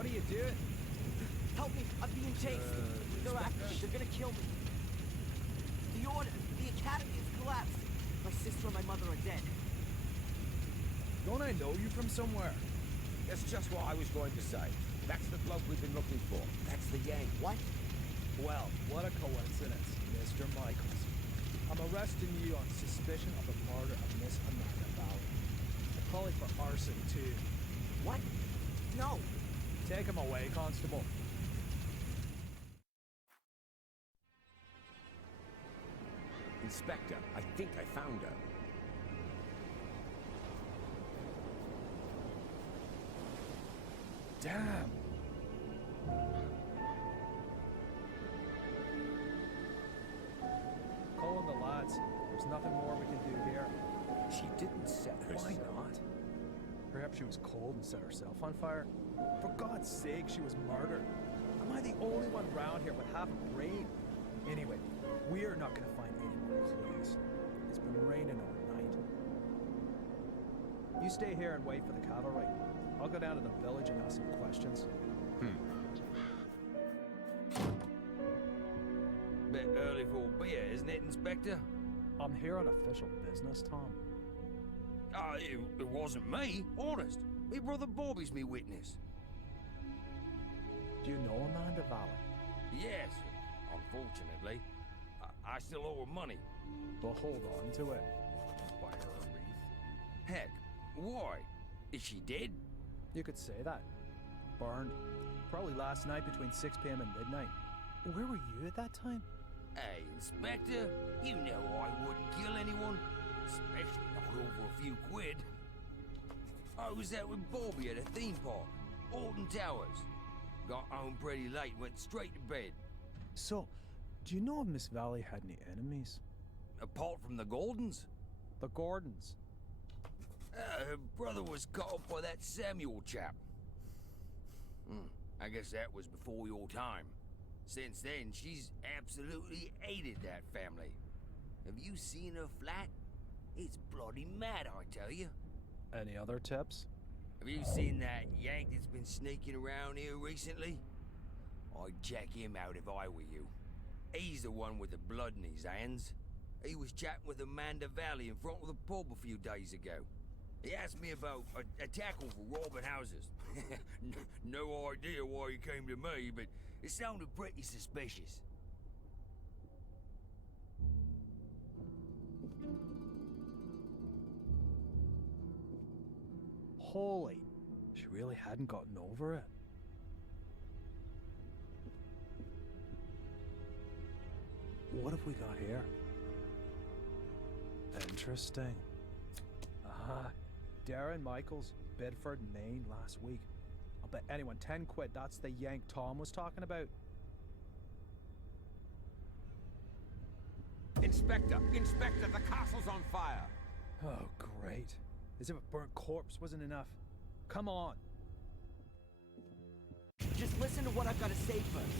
What are you doing? Help me, I'm being chased. They're after me, they're gonna kill me. The order, the academy has collapsed. My sister and my mother are dead. Don't I know you from somewhere? That's just what I was going to say. That's the bloke we've been looking for. That's the Yang. What? Well, what a coincidence, Mr. Michaels. I'm arresting you on suspicion of the murder of Miss Amanda Valley. And probably for arson, too. What? No. Take him away, Constable. Inspector, I think I found her. Damn! Calling the lads. There's nothing more we can do here. She didn't set herself. Why not? Perhaps she was cold and set herself on fire. For God's sake, she was murdered. Am I the only one round here with half a brain? Anyway, we're not gonna find any more clues. It's been raining all night. You stay here and wait for the cavalry. I'll go down to the village and ask some questions. Bit early for a beer, isn't it, Inspector? I'm here on official business, Tom. It wasn't me, honest. Me brother Bobby's me witness. Do you know Amanda Valley? Yes, unfortunately. I still owe her money. Well, hold on to it. Buy her a wreath. Heck, why? Is she dead? You could say that. Burned. Probably last night between 6 p.m. and midnight. Where were you at that time? Hey, Inspector, you know I wouldn't kill anyone, especially not over a few quid. I was out with Bobby at a theme park, Alton Towers. Got home pretty late, went straight to bed. So, do you know if Miss Valley had any enemies? Apart from the Gordons? The Gordons. Her brother was caught up by that Samuel chap. I guess that was before your time. Since then, she's absolutely hated that family. Have you seen her flat? It's bloody mad, I tell you. Any other tips? Have you seen that Yank that's been sneaking around here recently? I'd check him out if I were you. He's the one with the blood in his hands. He was chatting with Amanda Valley in front of the pub a few days ago. He asked me about a tackle for robbing houses. No idea why he came to me, but it sounded pretty suspicious. Holy, she really hadn't gotten over it. What have we got here? Interesting. Darren Michaels, Bedford, Maine, last week. I'll bet anyone 10 quid that's the Yank Tom was talking about. Inspector! Inspector, the castle's on fire! Oh, great. As if a burnt corpse wasn't enough. Come on. Just listen to what I've got to say first.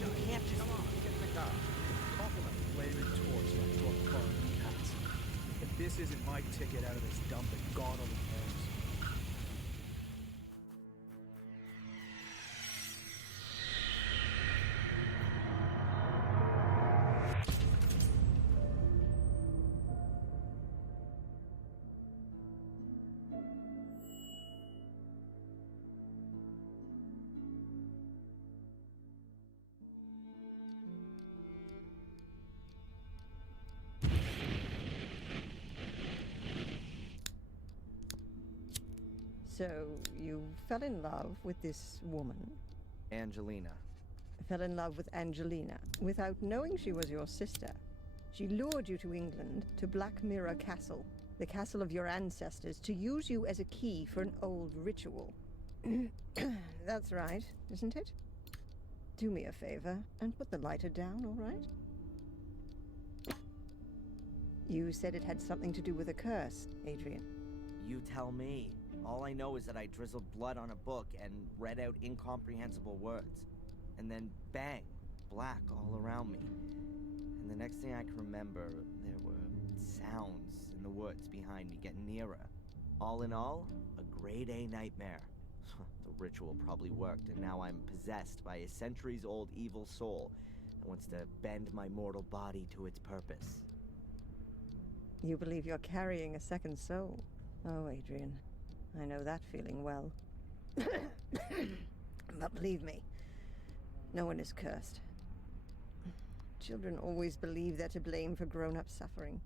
You can't just... Come on, get in the car. Talk of a flaming torch next to a burning cat. If this isn't my ticket out of this dump, then God only knows. So, you fell in love with this woman? Angelina. Fell in love with Angelina without knowing she was your sister. She lured you to England, to Black Mirror Castle, the castle of your ancestors, to use you as a key for an old ritual. That's right, isn't it? Do me a favor and put the lighter down, all right? You said it had something to do with a curse, Adrian. You tell me. All I know is that I drizzled blood on a book and read out incomprehensible words. And then bang, black all around me. And the next thing I can remember, there were sounds in the woods behind me getting nearer. All in all, a grade A nightmare. The ritual probably worked, and now I'm possessed by a centuries-old evil soul that wants to bend my mortal body to its purpose. You believe you're carrying a second soul? Oh, Adrian, I know that feeling well. But believe me, no one is cursed. Children always believe they're to blame for grown-up suffering.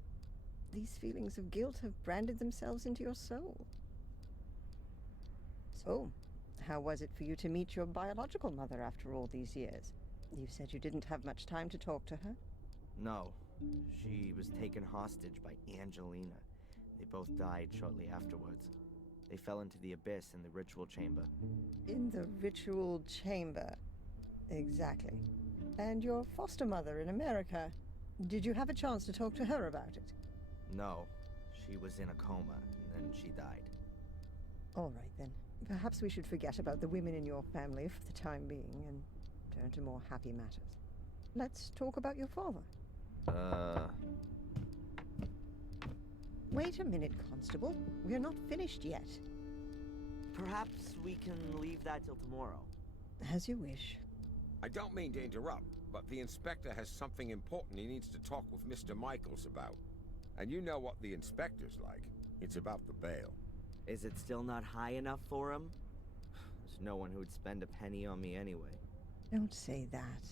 These feelings of guilt have branded themselves into your soul. So, how was it for you to meet your biological mother after all these years? You said you didn't have much time to talk to her. No, she was taken hostage by Angelina. They both died shortly afterwards. They fell into the abyss in the ritual chamber. In the ritual chamber. Exactly. And your foster mother in America. Did you have a chance to talk to her about it? No, she was in a coma, and then she died. All right, then. Perhaps we should forget about the women in your family for the time being and turn to more happy matters. Let's talk about your father. Wait a minute, Constable. We're not finished yet. Perhaps we can leave that till tomorrow. As you wish. I don't mean to interrupt, but the inspector has something important he needs to talk with Mr. Michaels about. And you know what the inspector's like. It's about the bail. Is it still not high enough for him? There's no one who would spend a penny on me anyway. Don't say that.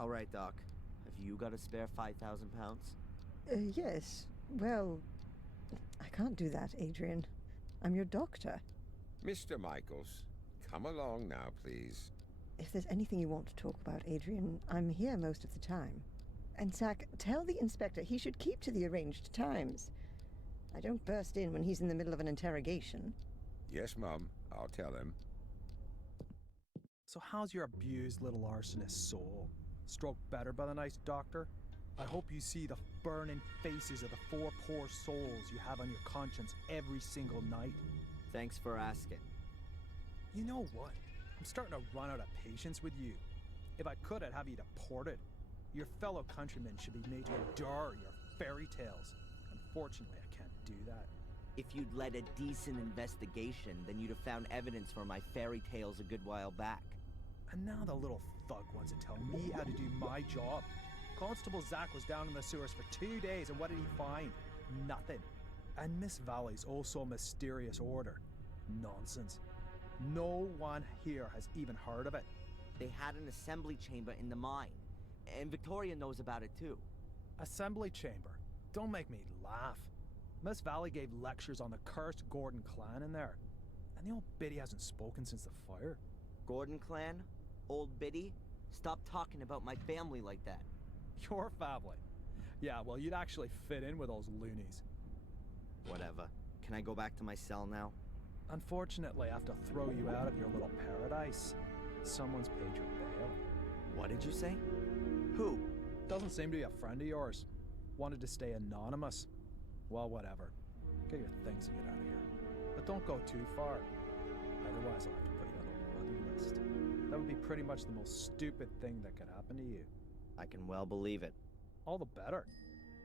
All right, Doc. Have you got a spare 5,000 pounds? Yes. Well, I can't do that, Adrian. I'm your doctor. Mr. Michaels, come along now, please. If there's anything you want to talk about, Adrian, I'm here most of the time. And Zach, tell the inspector he should keep to the arranged times. I don't burst in when he's in the middle of an interrogation. Yes, Mum. I'll tell him. So how's your abused little arsonist soul? Stroked better by the nice doctor? I hope you see the burning faces of the 4 poor souls you have on your conscience every single night. Thanks for asking. You know what? I'm starting to run out of patience with you. If I could, I'd have you deported. Your fellow countrymen should be made to endure your fairy tales. Unfortunately, I can't do that. If you'd led a decent investigation, then you'd have found evidence for my fairy tales a good while back. And now the little thug wants to tell me how to do my job. Constable Zach was down in the sewers for 2 days, and what did he find? Nothing. And Miss Valley's also mysterious order. Nonsense. No one here has even heard of it. They had an assembly chamber in the mine, and Victoria knows about it too. Assembly chamber? Don't make me laugh. Miss Valley gave lectures on the cursed Gordon clan in there. And the old biddy hasn't spoken since the fire. Gordon clan? Old Biddy? Stop talking about my family like that. Your family? Yeah, well, you'd actually fit in with those loonies. Whatever. Can I go back to my cell now? Unfortunately, I have to throw you out of your little paradise. Someone's paid your bail. What did you say? Who? Doesn't seem to be a friend of yours. Wanted to stay anonymous. Well, whatever. Get your things and get out of here. But don't go too far. Otherwise, I'll have to put you on the bloody list. That would be pretty much the most stupid thing that could happen to you. I can well believe it. All the better.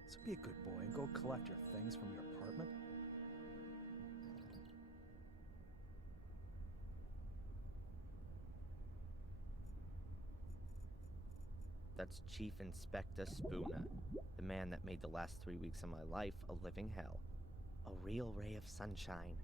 So be a good boy and go collect your things from your apartment. That's Chief Inspector Spooner, the man that made the last 3 weeks of my life a living hell. A real ray of sunshine.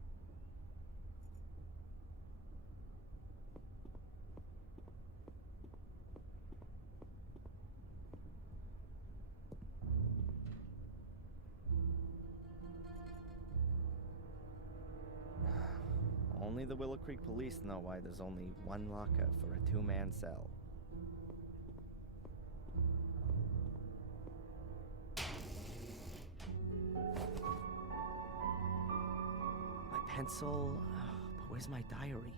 Only the Willow Creek police know why there's only one locker for a 2-man cell. My pencil, but where's my diary?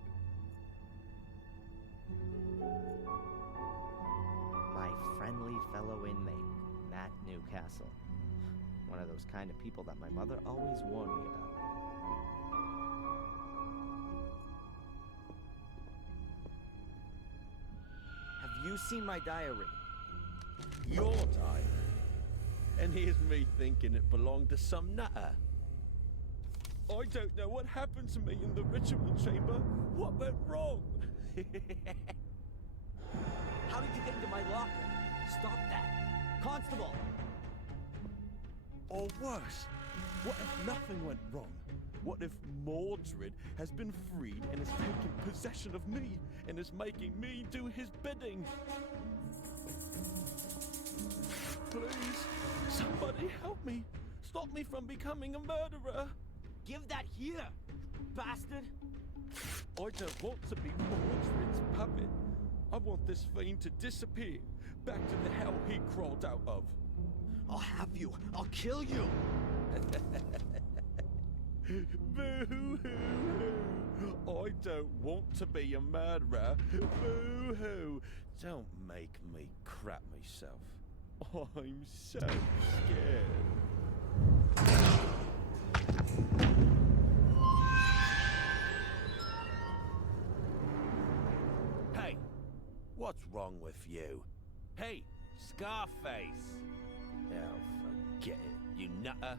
My friendly fellow inmate, Matt Newcastle. One of those kind of people that my mother always warned me about. Have you seen my diary? Your diary? And here's me thinking it belonged to some nutter. I don't know what happens to me in the ritual chamber? What went wrong? How did you get into my locker? Stop that. Constable! Or worse, what if nothing went wrong? What if Mordred has been freed and has taken possession of me and is making me do his bidding? Please, somebody help me. Stop me from becoming a murderer. Give that here, bastard! I don't want to be Mordred's puppet. I want this fiend to disappear, back to the hell he crawled out of. I'll have you. I'll kill you. Boo-hoo-hoo! I don't want to be a murderer. Boo-hoo! Don't make me crap myself. I'm so scared. Hey, what's wrong with you? Hey, Scarface! Oh, forget it, you nutter.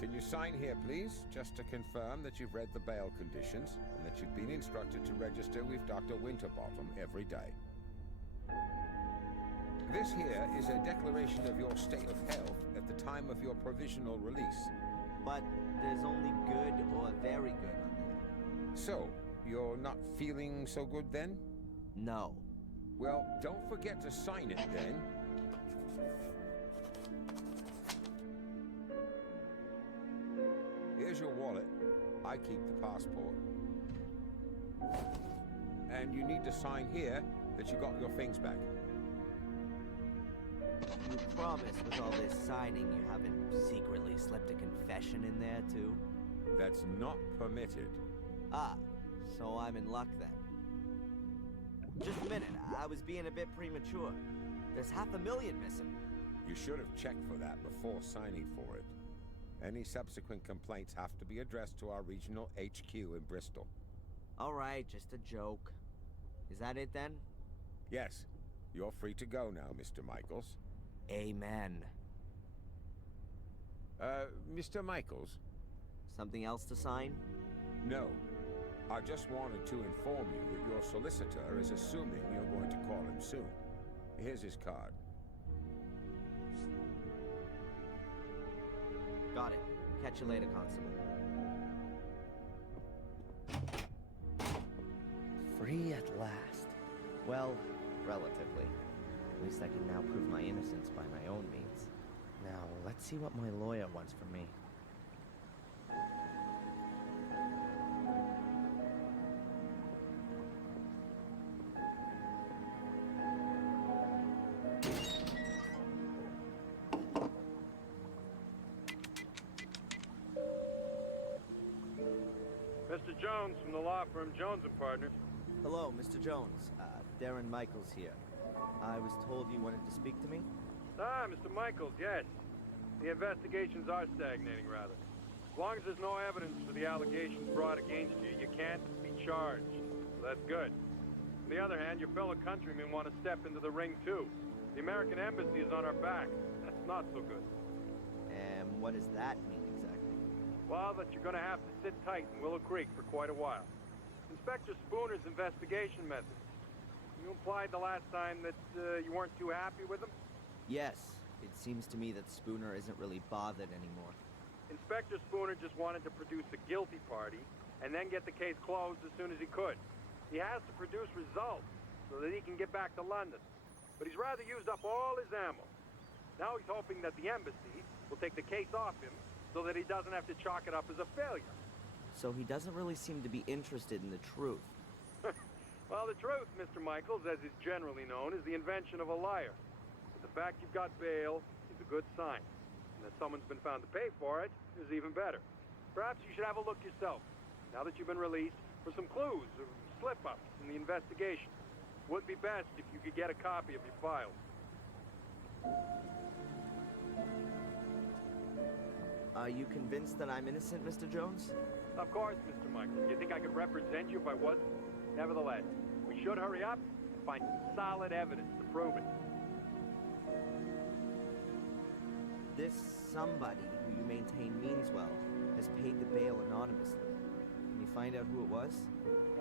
Can you sign here, please? Just to confirm that you've read the bail conditions and that you've been instructed to register with Dr. Winterbottom every day. This here is a declaration of your state of health at the time of your provisional release. But there's only good or very good on there. So, you're not feeling so good then? No. Well, don't forget to sign it then. Here's your wallet. I keep the passport. And you need to sign here that you got your things back. You promise with all this signing you haven't secretly slipped a confession in there too? That's not permitted. Ah, so I'm in luck then. Just a minute, I was being a bit premature. There's $500,000 missing. You should have checked for that before signing for it. Any subsequent complaints have to be addressed to our regional HQ in Bristol. All right, just a joke. Is that it then? Yes, you're free to go now, Mr. Michaels. Amen. Mr. Michaels? Something else to sign? No. I just wanted to inform you that your solicitor is assuming you're going to call him soon. Here's his card. Got it. Catch you later, Constable. Free at last. Well, relatively. At least I can now prove my innocence by my own means. Now, let's see what my lawyer wants from me. Mr. Jones from the law firm Jones & Partners. Hello, Mr. Jones. Darren Michaels here. I was told you wanted to speak to me? Ah, Mr. Michaels, yes. The investigations are stagnating, rather. As long as there's no evidence for the allegations brought against you, you can't be charged. So that's good. On the other hand, your fellow countrymen want to step into the ring, too. The American embassy is on our back. That's not so good. And what does that mean exactly? Well, that you're going to have to sit tight in Willow Creek for quite a while. Inspector Spooner's investigation methods. You implied the last time that you weren't too happy with them? Yes. It seems to me that Spooner isn't really bothered anymore. Inspector Spooner just wanted to produce a guilty party and then get the case closed as soon as he could. He has to produce results so that he can get back to London. But he's rather used up all his ammo. Now he's hoping that the embassy will take the case off him so that he doesn't have to chalk it up as a failure. So he doesn't really seem to be interested in the truth. Well, the truth, Mr. Michaels, as is generally known, is the invention of a liar. But the fact you've got bail is a good sign. And that someone's been found to pay for it is even better. Perhaps you should have a look yourself, now that you've been released, for some clues or slip-ups in the investigation. Would be best if you could get a copy of your files. Are you convinced that I'm innocent, Mr. Jones? Of course, Mr. Michaels. You think I could represent you if I wasn't? Nevertheless, we should hurry up and find solid evidence to prove it. This somebody who you maintain means well has paid the bail anonymously. Can you find out who it was?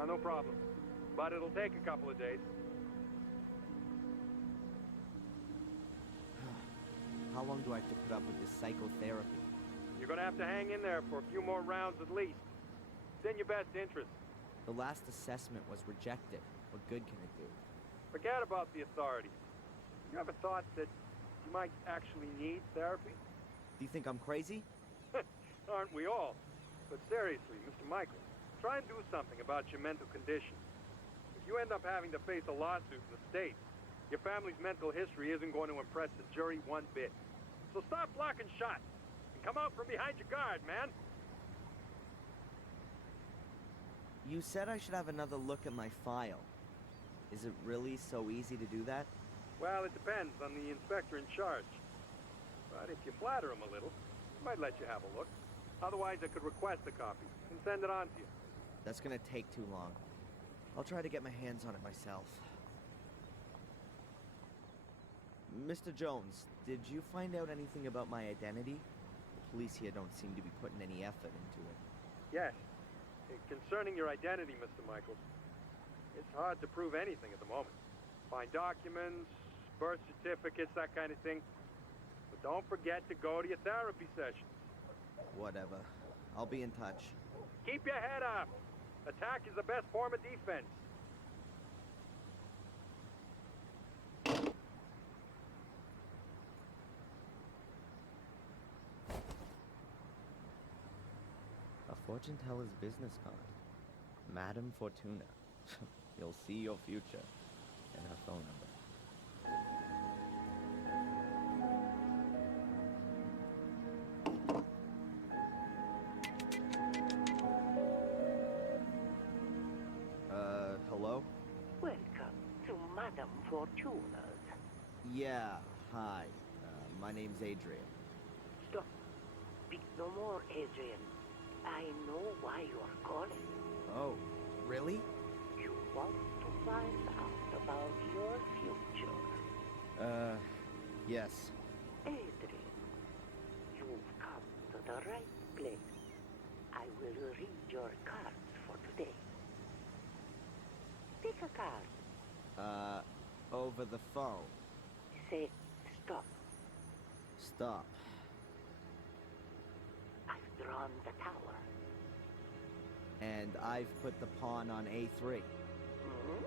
No problem. But it'll take a couple of days. How long do I have to put up with this psychotherapy? You're gonna have to hang in there for a few more rounds at least. It's in your best interest. The last assessment was rejected. What good can it do? Forget about the authorities. You ever thought that you might actually need therapy? Do you think I'm crazy? Aren't we all? But seriously, Mr. Michaels, try and do something about your mental condition. If you end up having to face a lawsuit in the States, your family's mental history isn't going to impress the jury one bit. So stop blocking shots and come out from behind your guard, man. You said I should have another look at my file. Is it really so easy to do that? Well, it depends on the inspector in charge. But if you flatter him a little, he might let you have a look. Otherwise, I could request a copy and send it on to you. That's gonna take too long. I'll try to get my hands on it myself. Mr. Jones, did you find out anything about my identity? The police here don't seem to be putting any effort into it. Yes. Concerning your identity, Mr. Michaels, it's hard to prove anything at the moment. Find documents, birth certificates, that kind of thing. But don't forget to go to your therapy session. Whatever. I'll be in touch. Keep your head up. Attack is the best form of defense. A fortune teller's business card. Madame Fortuna. You'll see your future. And her phone number. Hello? Welcome to Madame Fortuna's. Yeah, hi. My name's Adrian. Stop. Speak no more, Adrian. I know why you are calling. Oh, really? You want to find out about your future. Yes. Adrian, you've come to the right place. I will read your cards for today. Pick a card. Over the phone. Say stop. Stop. I've drawn the tower. And I've put the pawn on A3. Hmm?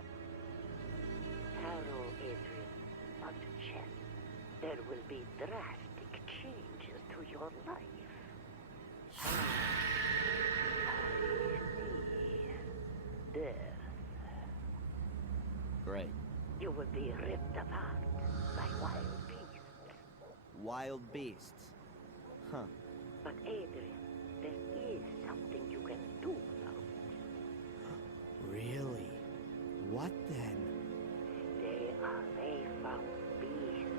Hello, Adrian. Not chess. There will be drastic changes to your life. I see. Death. Great. You will be ripped apart by wild beasts. Wild beasts. Huh. But Adrian, there is something you can do about it. Really? What then? Stay away from beasts.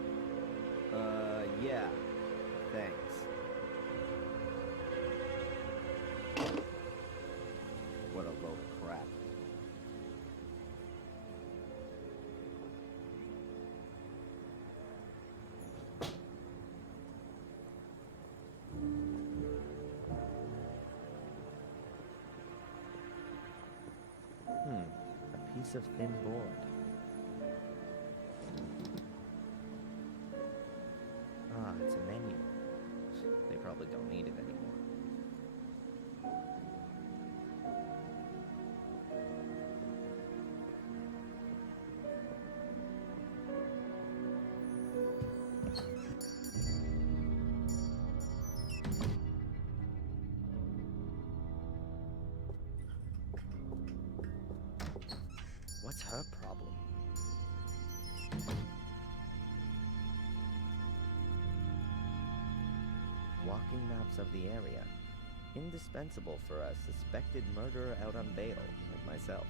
Yeah. Thanks. What a load of crap. A piece of thin board. Ah, it's a menu. They probably don't need it anymore. What's her problem? Walking maps of the area. Indispensable for a suspected murderer out on bail, like myself.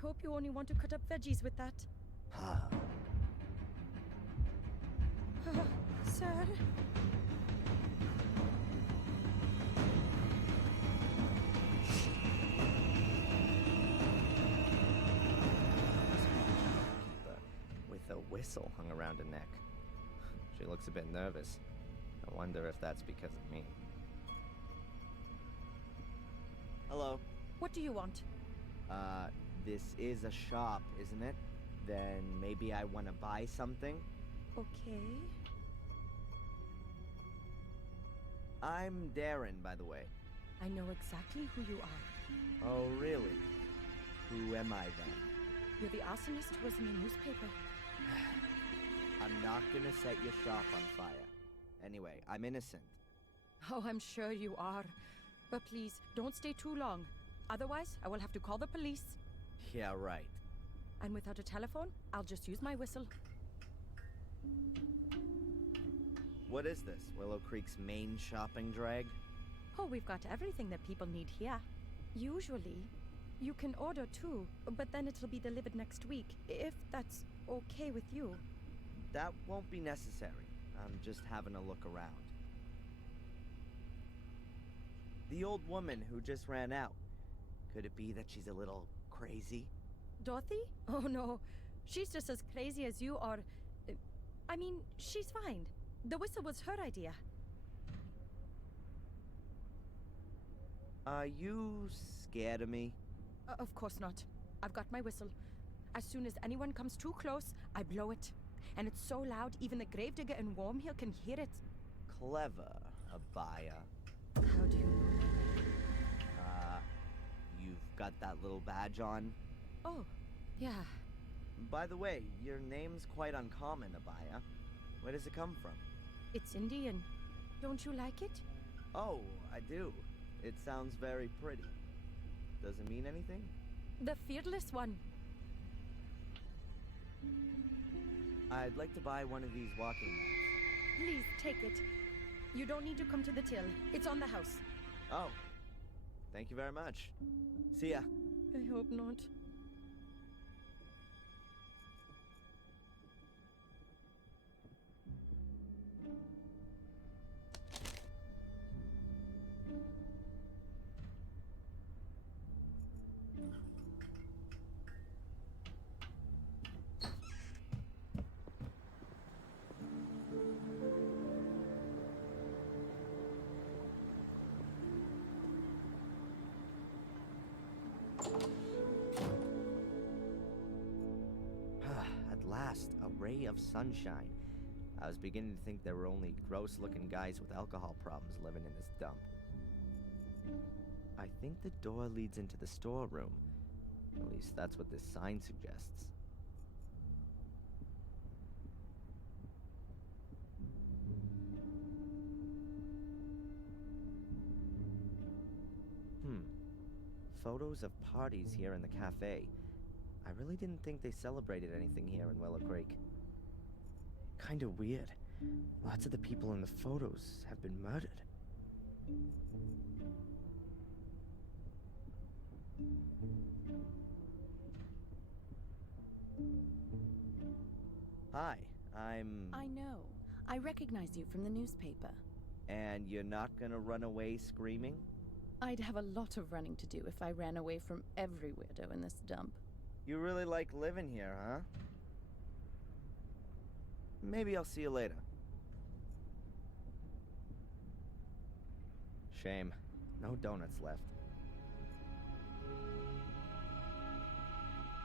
hope you only want to cut up veggies with that. Sir? With a whistle hung around her neck. She looks a bit nervous. I wonder if that's because of me. Hello. What do you want? This is a shop, isn't it? Then maybe I want to buy something? Okay. I'm Darren, by the way. I know exactly who you are. Oh, really? Who am I then? You're the arsonist who was in the newspaper. I'm not gonna set your shop on fire. Anyway, I'm innocent. Oh, I'm sure you are. But please, don't stay too long. Otherwise, I will have to call the police. Yeah, right. And without a telephone, I'll just use my whistle. What is this? Willow Creek's main shopping drag? Oh, we've got everything that people need here. Usually, you can order too, but then it'll be delivered next week, if that's okay with you. That won't be necessary. I'm just having a look around. The old woman who just ran out. Could it be that she's a little crazy? Dorothy? Oh no, she's just as crazy as you are. I mean, she's fine. The whistle was her idea. Are you scared of me? Of course not. I've got my whistle. As soon as anyone comes too close, I blow it. And it's so loud, even the gravedigger in Wormhill can hear it. Clever, Abaya. How do you know? You've got that little badge on? Oh, yeah. By the way, your name's quite uncommon, Abaya. Where does it come from? It's Indian. Don't you like it? Oh, I do. It sounds very pretty. Does it mean anything? The fearless one. I'd like to buy one of these walking mats. Please, take it. You don't need to come to the till. It's on the house. Oh. Thank you very much. See ya. I hope not. At last, a ray of sunshine. I was beginning to think there were only gross-looking guys with alcohol problems living in this dump. I think the door leads into the storeroom. At least that's what this sign suggests. Photos of parties here in the cafe. I really didn't think they celebrated anything here in Willow Creek. Kinda weird. Lots of the people in the photos have been murdered. Hi, I know. I recognize you from the newspaper. And you're not gonna run away screaming? I'd have a lot of running to do if I ran away from every weirdo in this dump. You really like living here, huh? Maybe I'll see you later. Shame. No donuts left.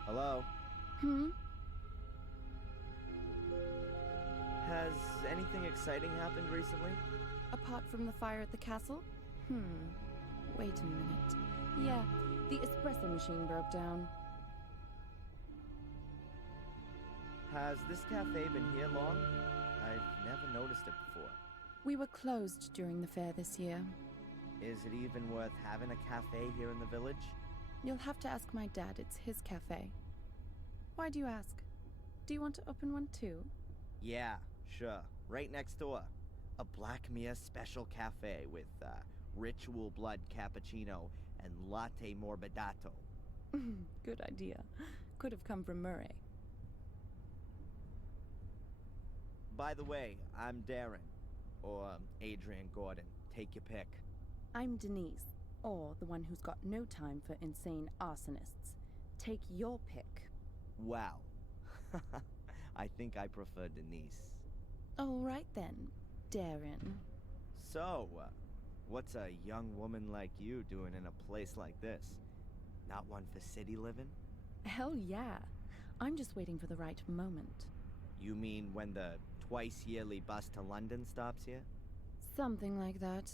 Hello? Has anything exciting happened recently? Apart from the fire at the castle? Wait a minute. Yeah, the espresso machine broke down. Has this cafe been here long? I've never noticed it before. We were closed during the fair this year. Is it even worth having a cafe here in the village? You'll have to ask my dad. It's his cafe. Why do you ask? Do you want to open one too? Yeah, sure. Right next door. A Black Mia special cafe with ritual blood cappuccino and latte morbidato. Good idea. Could have come from Murray. By the way, I'm Darren. Or Adrian Gordon. Take your pick. I'm Denise, or the one who's got no time for insane arsonists. Take your pick. Wow. I think I prefer Denise. All right then, Darren. So, what's a young woman like you doing in a place like this? Not one for city living? Hell yeah. I'm just waiting for the right moment. You mean when the twice-yearly bus to London stops here? Something like that.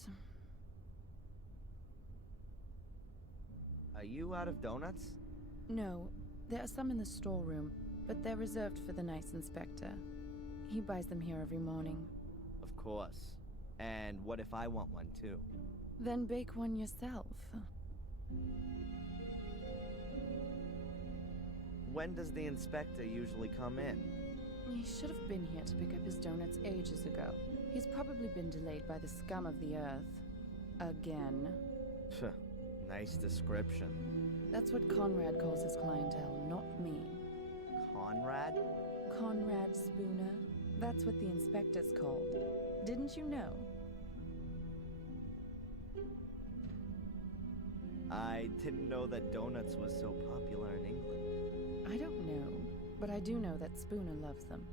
Are you out of donuts? No, there are some in the storeroom, but they're reserved for the nice inspector. He buys them here every morning. Of course. And what if I want one too? Then bake one yourself. When does the inspector usually come in? He should have been here to pick up his donuts ages ago. He's probably been delayed by the scum of the earth. Again. Nice description. That's what Conrad calls his clientele, not me. Conrad? Conrad Spooner. That's what the inspector's called. Didn't you know? I didn't know that donuts was so popular in England. I don't know, but I do know that Spooner loves them.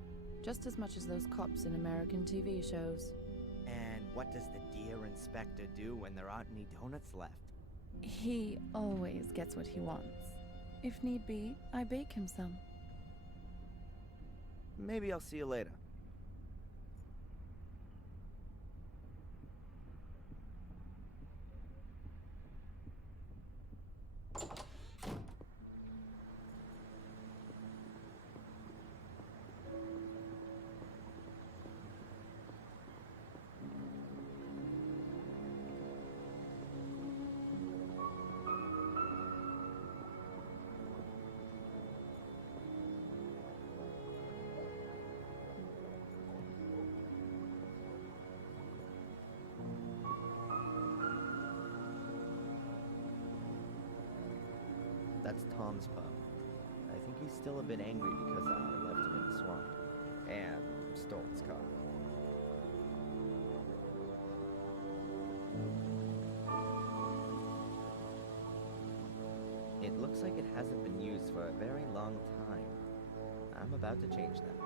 Just as much as those cops in American TV shows. And what does the dear inspector do when there aren't any donuts left? He always gets what he wants. If need be, I bake him some. Maybe I'll see you later. That's Tom's pub. I think he's still a bit angry because I left him in the swamp. And stole his car. It looks like it hasn't been used for a very long time. I'm about to change that.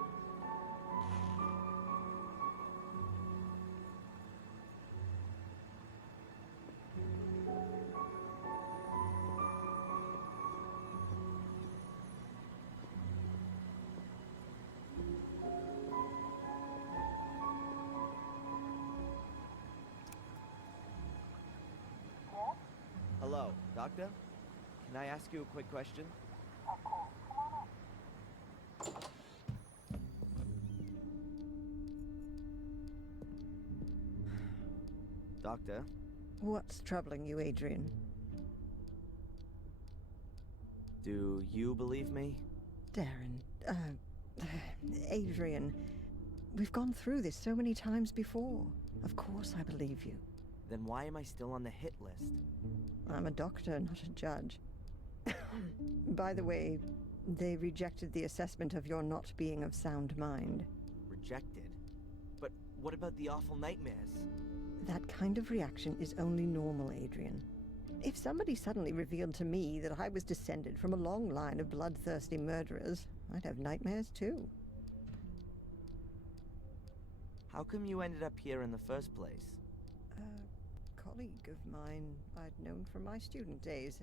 Hello, Doctor? Can I ask you a quick question? Of course. Come on in. Doctor? What's troubling you, Adrian? Do you believe me? Darren, Adrian, we've gone through this so many times before. Of course I believe you. Then why am I still on the hit list? I'm a doctor, not a judge. By the way, they rejected the assessment of your not being of sound mind. Rejected? But what about the awful nightmares? That kind of reaction is only normal, Adrian. If somebody suddenly revealed to me that I was descended from a long line of bloodthirsty murderers, I'd have nightmares too. How come you ended up here in the first place? A colleague of mine I'd known from my student days.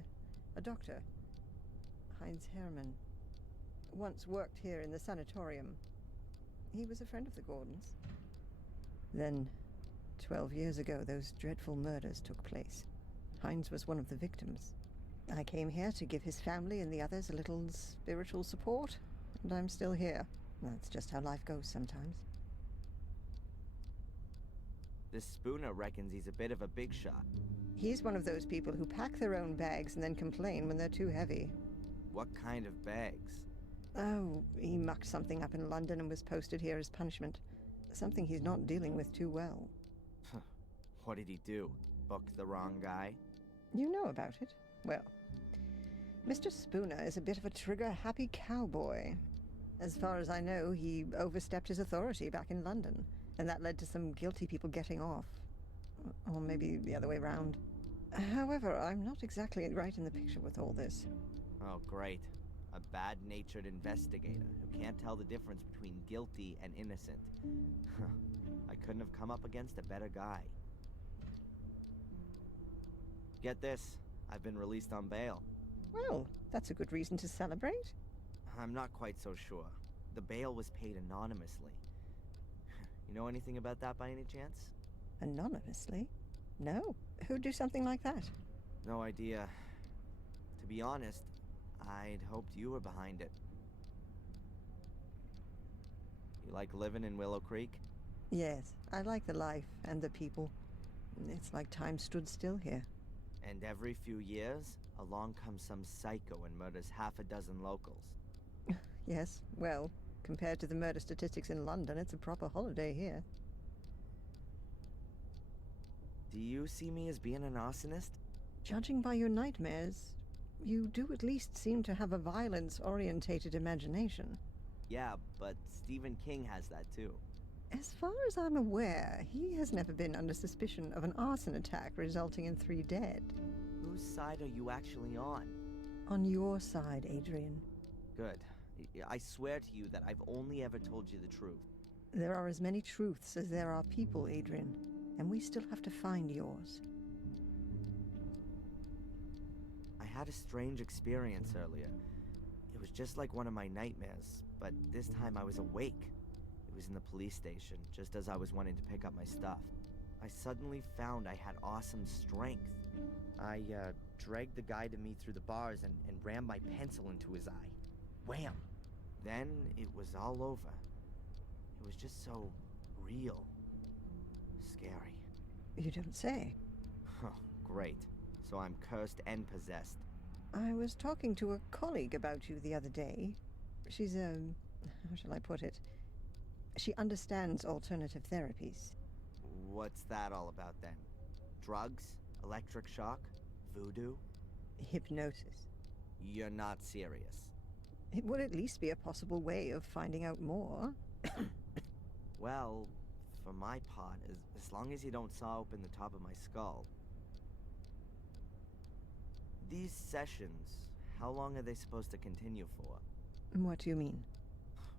A doctor. Heinz Hermann. Once worked here in the sanatorium. He was a friend of the Gordons. Then, 12 years ago, those dreadful murders took place. Heinz was one of the victims. I came here to give his family and the others a little spiritual support, and I'm still here. That's just how life goes sometimes. This Spooner reckons he's a bit of a big shot. He's one of those people who pack their own bags and then complain when they're too heavy. What kind of bags? Oh, he mucked something up in London and was posted here as punishment. Something he's not dealing with too well. What did he do? Book the wrong guy? You know about it? Well, Mr. Spooner is a bit of a trigger-happy cowboy. As far as I know, he overstepped his authority back in London, and that led to some guilty people getting off. Or maybe the other way round. However, I'm not exactly right in the picture with all this. Oh, great. A bad-natured investigator who can't tell the difference between guilty and innocent. I couldn't have come up against a better guy. Get this, I've been released on bail. Well, that's a good reason to celebrate. I'm not quite so sure. The bail was paid anonymously. You know anything about that by any chance? Anonymously? No. Who'd do something like that? No idea. To be honest, I'd hoped you were behind it. You like living in Willow Creek? Yes, I like the life and the people. It's like time stood still here. And every few years, along comes some psycho and murders half a dozen locals. Yes, well, compared to the murder statistics in London, it's a proper holiday here. Do you see me as being an arsonist? Judging by your nightmares, you do at least seem to have a violence-orientated imagination. Yeah, but Stephen King has that too. As far as I'm aware, he has never been under suspicion of an arson attack resulting in 3 dead. Whose side are you actually on? On your side, Adrian. Good. I swear to you that I've only ever told you the truth. There are as many truths as there are people, Adrian, and we still have to find yours. I had a strange experience earlier. It was just like one of my nightmares, but this time I was awake. It was in the police station, just as I was wanting to pick up my stuff. I suddenly found I had awesome strength. I dragged the guy to me through the bars and rammed my pencil into his eye. Wham! Then it was all over. It was just so real. Scary. You don't say. Huh, great. So I'm cursed and possessed. I was talking to a colleague about you the other day. She's how shall I put it? She understands alternative therapies. What's that all about then? Drugs? Electric shock? Voodoo? Hypnosis. You're not serious. It would at least be a possible way of finding out more. Well, for my part, as long as you don't saw open the top of my skull. These sessions, how long are they supposed to continue for? What do you mean?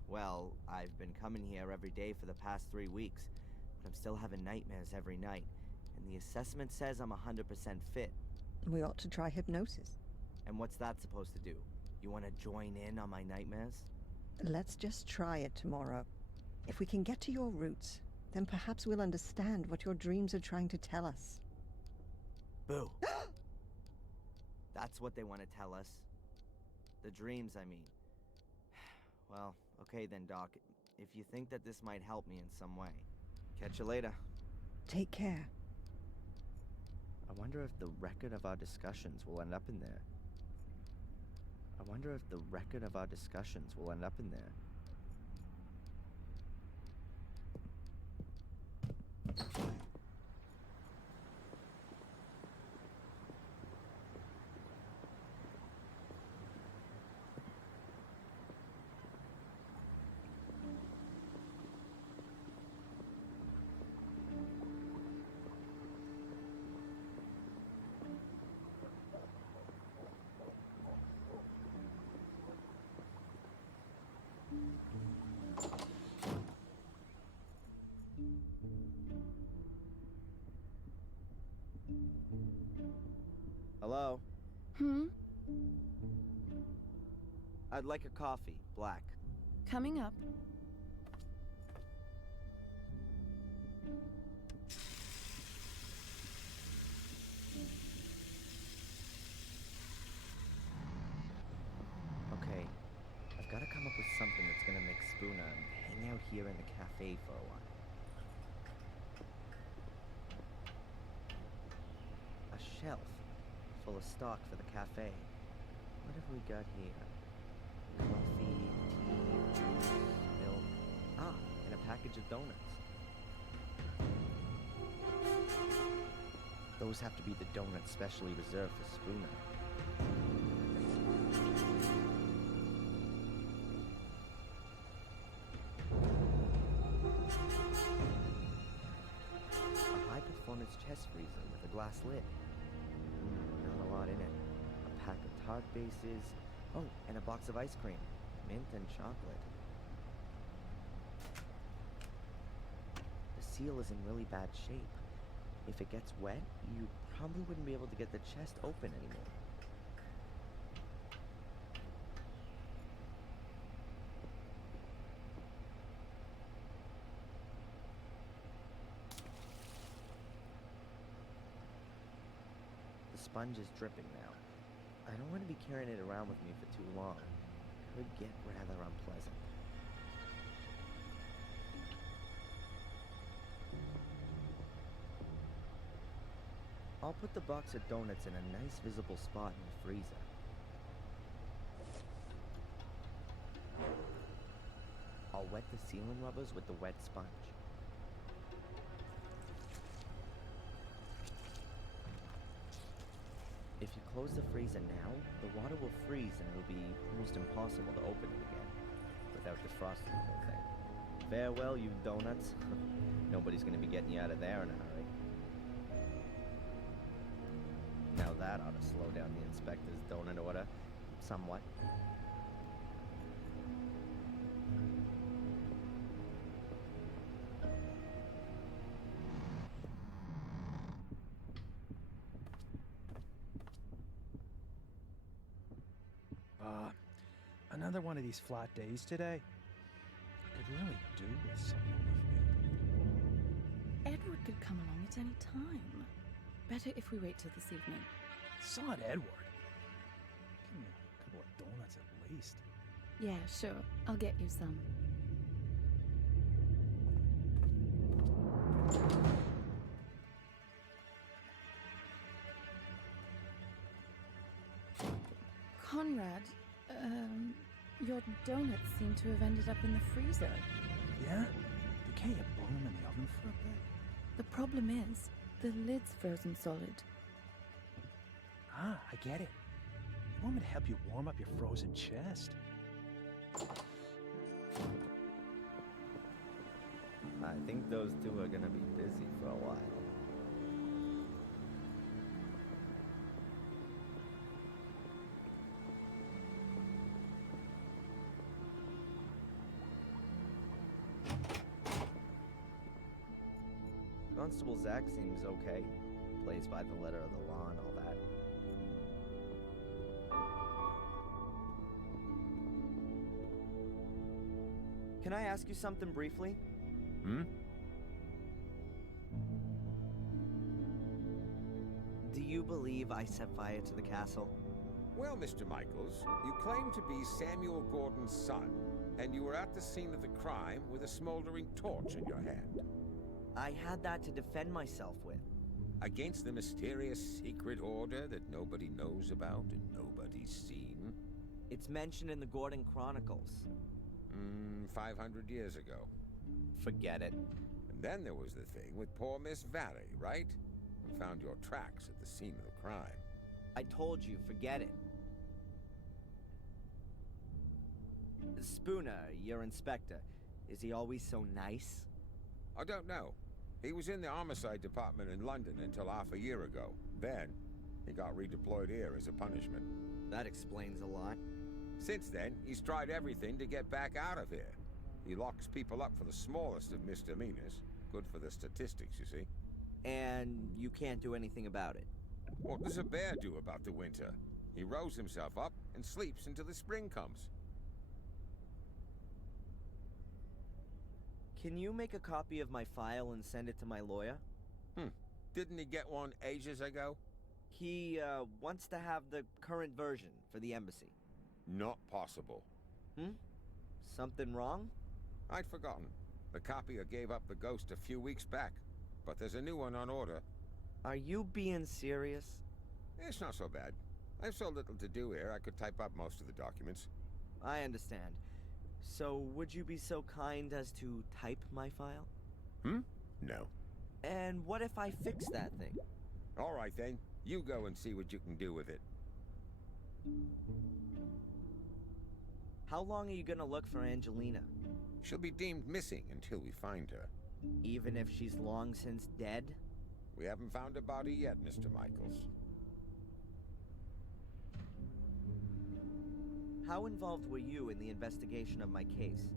Well, I've been coming here every day for the past 3 weeks, but I'm still having nightmares every night, and the assessment says I'm 100% fit. We ought to try hypnosis. And what's that supposed to do? You want to join in on my nightmares? Let's just try it tomorrow. If we can get to your roots, then perhaps we'll understand what your dreams are trying to tell us. Boo! That's what they want to tell us. The dreams, I mean. Well, okay then, Doc. If you think that this might help me in some way. Catch you later. Take care. I wonder if the record of our discussions will end up in there. I wonder if the record of our discussions will end up in there. Hello? I'd like a coffee, black. Coming up. Okay, I've got to come up with something that's gonna make Spooner hang out here in the cafe for a while. A shelf full of stock for the cafe. What have we got here? Coffee, tea, juice, milk. Ah, and a package of donuts. Those have to be the donuts specially reserved for Spooner. high-performance chest freezer with a glass lid. Not a lot in it. A pack of tart bases. Oh, and a box of ice cream. Mint and chocolate. The seal is in really bad shape. If it gets wet, you probably wouldn't be able to get the chest open anymore. The sponge is dripping now. I don't want to be carrying it around with me for too long. It could get rather unpleasant. I'll put the box of donuts in a nice visible spot in the freezer. I'll wet the sealing rubbers with the wet sponge. If you close the freezer now, the water will freeze and it'll be almost impossible to open it again without defrosting the whole thing. Farewell, you donuts. Nobody's gonna be getting you out of there in a hurry. Now that ought to slow down the inspector's donut order somewhat. Another one of these flat days today. I could really do with someone with me. Edward could come along at any time. Better if we wait till this evening. Sod Edward. Give me a couple of donuts at least. Yeah, sure. I'll get you some. Conrad, your donuts seem to have ended up in the freezer. Yeah? Can't you bung them in the oven for a bit? The problem is, the lid's frozen solid. Ah, I get it. You want me to help you warm up your frozen chest? I think those two are gonna be busy for a while. Constable Zach seems okay. Plays by the letter of the law and all that. Can I ask you something briefly? Hmm? Do you believe I set fire to the castle? Well, Mr. Michaels, you claim to be Samuel Gordon's son, and you were at the scene of the crime with a smoldering torch in your hand. I had that to defend myself with. Against the mysterious secret order that nobody knows about and nobody's seen? It's mentioned in the Gordon Chronicles. 500 years ago. Forget it. And then there was the thing with poor Miss Valley, right? We found your tracks at the scene of the crime. I told you, forget it. Spooner, your inspector, is he always so nice? I don't know. He was in the homicide department in London until half a year ago. Then, he got redeployed here as a punishment. That explains a lot. Since then, he's tried everything to get back out of here. He locks people up for the smallest of misdemeanors. Good for the statistics, you see. And you can't do anything about it? What does a bear do about the winter? He rows himself up and sleeps until the spring comes. Can you make a copy of my file and send it to my lawyer? Didn't he get one ages ago? He, wants to have the current version for the embassy. Not possible. Something wrong? I'd forgotten. The copier gave up the ghost a few weeks back, but there's a new one on order. Are you being serious? It's not so bad. I have so little to do here, I could type up most of the documents. I understand. So, would you be so kind as to type my file? No. And what if I fix that thing? All right then, you go and see what you can do with it. How long are you gonna look for Angelina? She'll be deemed missing until we find her. Even if she's long since dead? We haven't found a body yet, Mr. Michaels. How involved were you in the investigation of my case?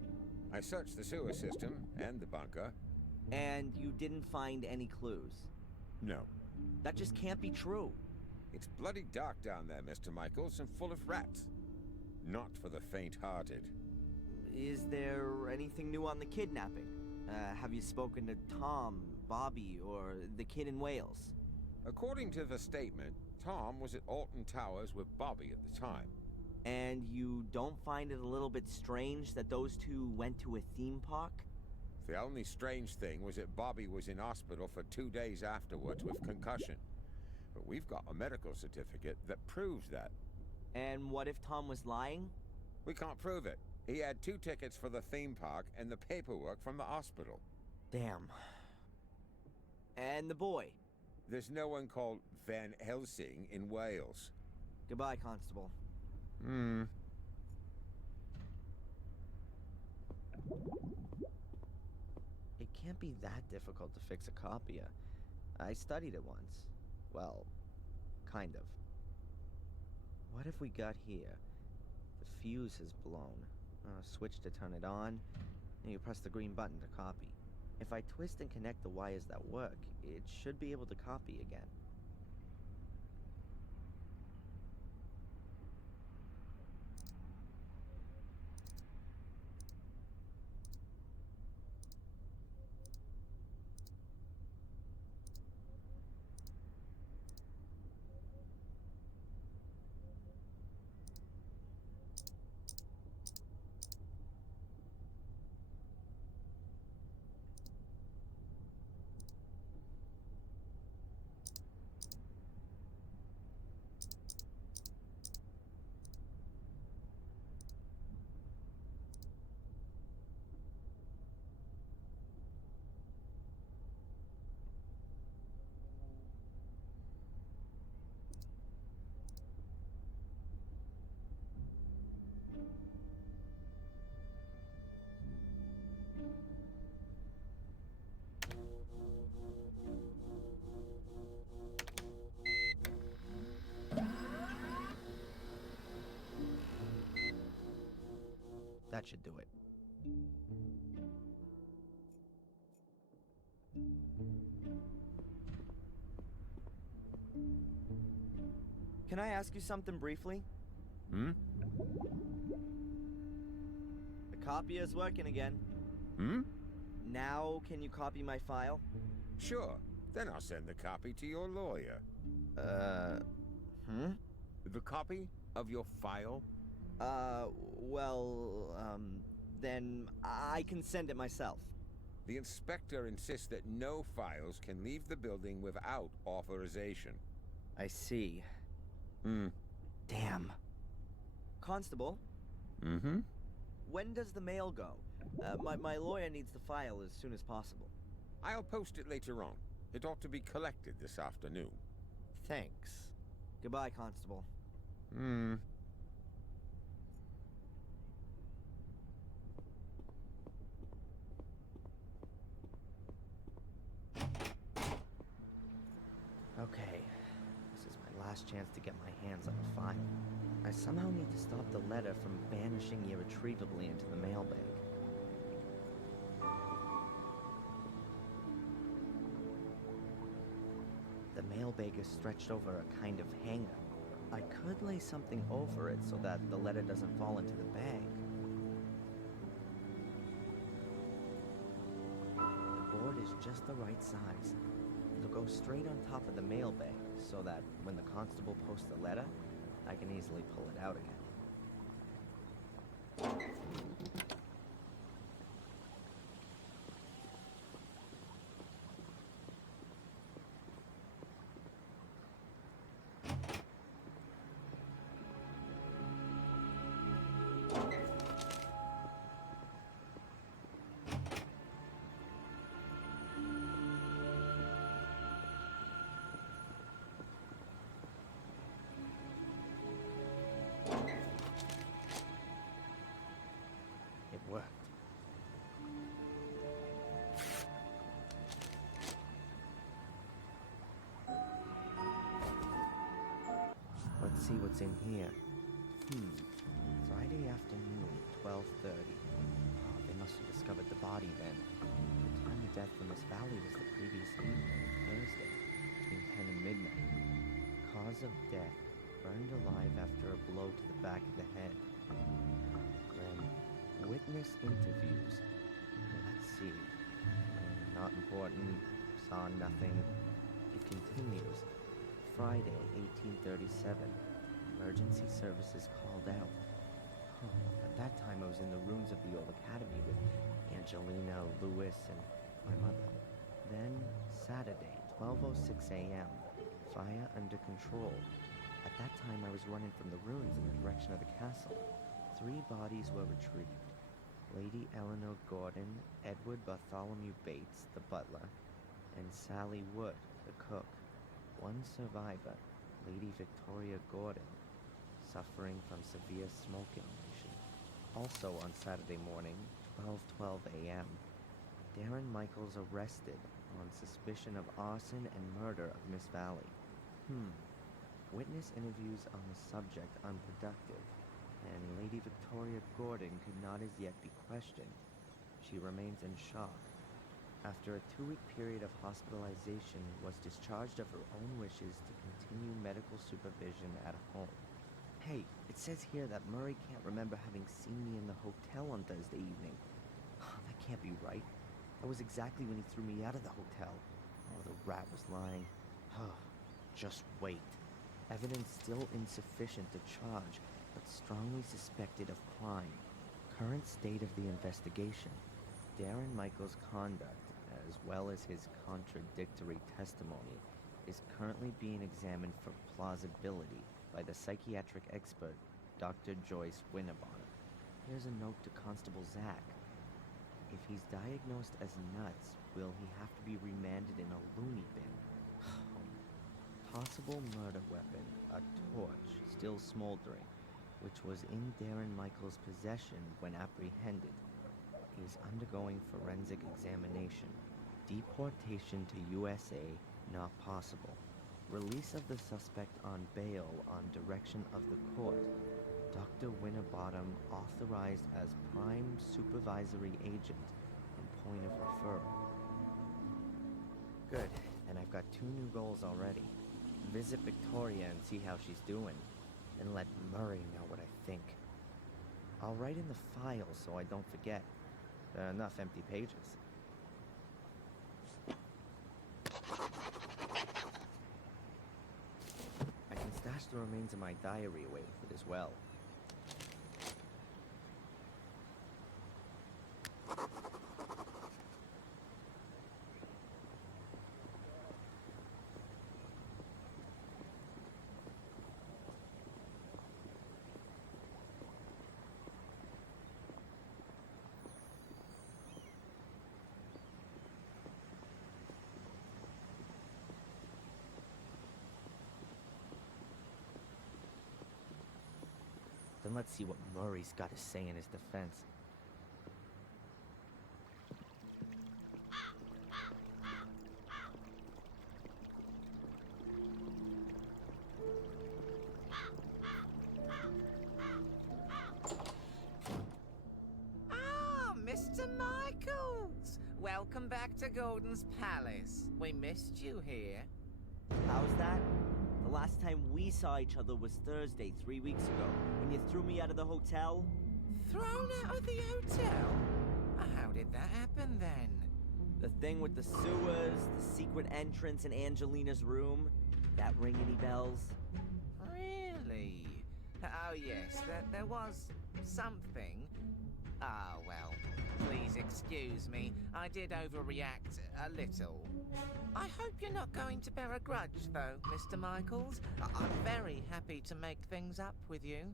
I searched the sewer system and the bunker. And you didn't find any clues? No. That just can't be true. It's bloody dark down there, Mr. Michaels, and full of rats. Not for the faint-hearted. Is there anything new on the kidnapping? Have you spoken to Tom, Bobby, or the kid in Wales? According to the statement, Tom was at Alton Towers with Bobby at the time. And you don't find it a little bit strange that those two went to a theme park? The only strange thing was that Bobby was in hospital for 2 days afterwards with concussion. But we've got a medical certificate that proves that. And what if Tom was lying? We can't prove it. He had 2 tickets for the theme park and the paperwork from the hospital. Damn. And the boy? There's no one called Van Helsing in Wales. Goodbye, Constable. It can't be that difficult to fix a copier. I studied it once. Well, kind of. What if we got here? The fuse has blown. Switch to turn it on, and you press the green button to copy. If I twist and connect the wires that work, it should be able to copy again. That should do it. Can I ask you something briefly? Hmm? The copier's working again. Hmm? Now can you copy my file? Sure. Then I'll send the copy to your lawyer. The copy of your file? Then I can send it myself. The inspector insists that no files can leave the building without authorization. I see. Damn. Constable? Mm-hmm? When does the mail go? My lawyer needs the file as soon as possible. I'll post it later on. It ought to be collected this afternoon. Thanks. Goodbye, Constable. Okay, this is my last chance to get my hands on a file. I somehow need to stop the letter from vanishing irretrievably into the mailbag. The mailbag is stretched over a kind of hanger. I could lay something over it so that the letter doesn't fall into the bag. The board is just the right size. It'll go straight on top of the mailbag so that when the constable posts the letter, I can easily pull it out again. see what's in here. Friday afternoon, 12:30. Oh, they must have discovered the body then. The time of death for Miss Valley was the previous evening, Thursday, between 10 and midnight. Cause of death, burned alive after a blow to the back of the head. Then, witness interviews. Let's see. Not important, saw nothing. It continues. Friday, 1837. Emergency services called out. At that time, I was in the ruins of the old academy with Angelina, Lewis, and my mother. Then, Saturday, 12:06 a.m. Fire under control. At that time, I was running from the ruins in the direction of the castle. 3 bodies were retrieved. Lady Eleanor Gordon, Edward Bartholomew Bates, the butler, and Sally Wood, the cook. 1 survivor, Lady Victoria Gordon, suffering from severe smoke inhalation. Also on Saturday morning, 12:12 a.m., Darren Michaels arrested on suspicion of arson and murder of Miss Valley. Witness interviews on the subject unproductive, and Lady Victoria Gordon could not as yet be questioned. She remains in shock. After a 2-week period of hospitalization, was discharged of her own wishes to continue medical supervision at home. Hey, it says here that Murray can't remember having seen me in the hotel on Thursday evening. That can't be right. That was exactly when he threw me out of the hotel. Oh, the rat was lying. Just wait. Evidence still insufficient to charge, but strongly suspected of crime. Current state of the investigation. Darren Michaels' conduct, as well as his contradictory testimony, is currently being examined for plausibility by the psychiatric expert, Dr. Joyce Winterbottom. Here's a note to Constable Zach. If he's diagnosed as nuts, will he have to be remanded in a loony bin? Possible murder weapon, a torch, still smoldering, which was in Darren Michaels' possession when apprehended. He is undergoing forensic examination. Deportation to USA, not possible. Release of the suspect on bail on direction of the court. Dr. Winterbottom authorized as prime supervisory agent and point of referral. Good, and I've got 2 new goals already. Visit Victoria and see how she's doing, and let Murray know what I think. I'll write in the file so I don't forget. There are enough empty pages. I can stash the remains of my diary away with it as well. Then let's see what Murray's got to say in his defense. Ah, Mr. Michaels! Welcome back to Gordon's Palace. We missed you here. How's that? The last time we saw each other was Thursday, 3 weeks ago, when you threw me out of the hotel. Thrown out of the hotel? How did that happen then? The thing with the sewers, the secret entrance in Angelina's room. That ring any bells? Really? Oh yes, there was something. Ah, well, please excuse me. I did overreact a little. I hope you're not going to bear a grudge, though, Mr. Michaels. I'm very happy to make things up with you.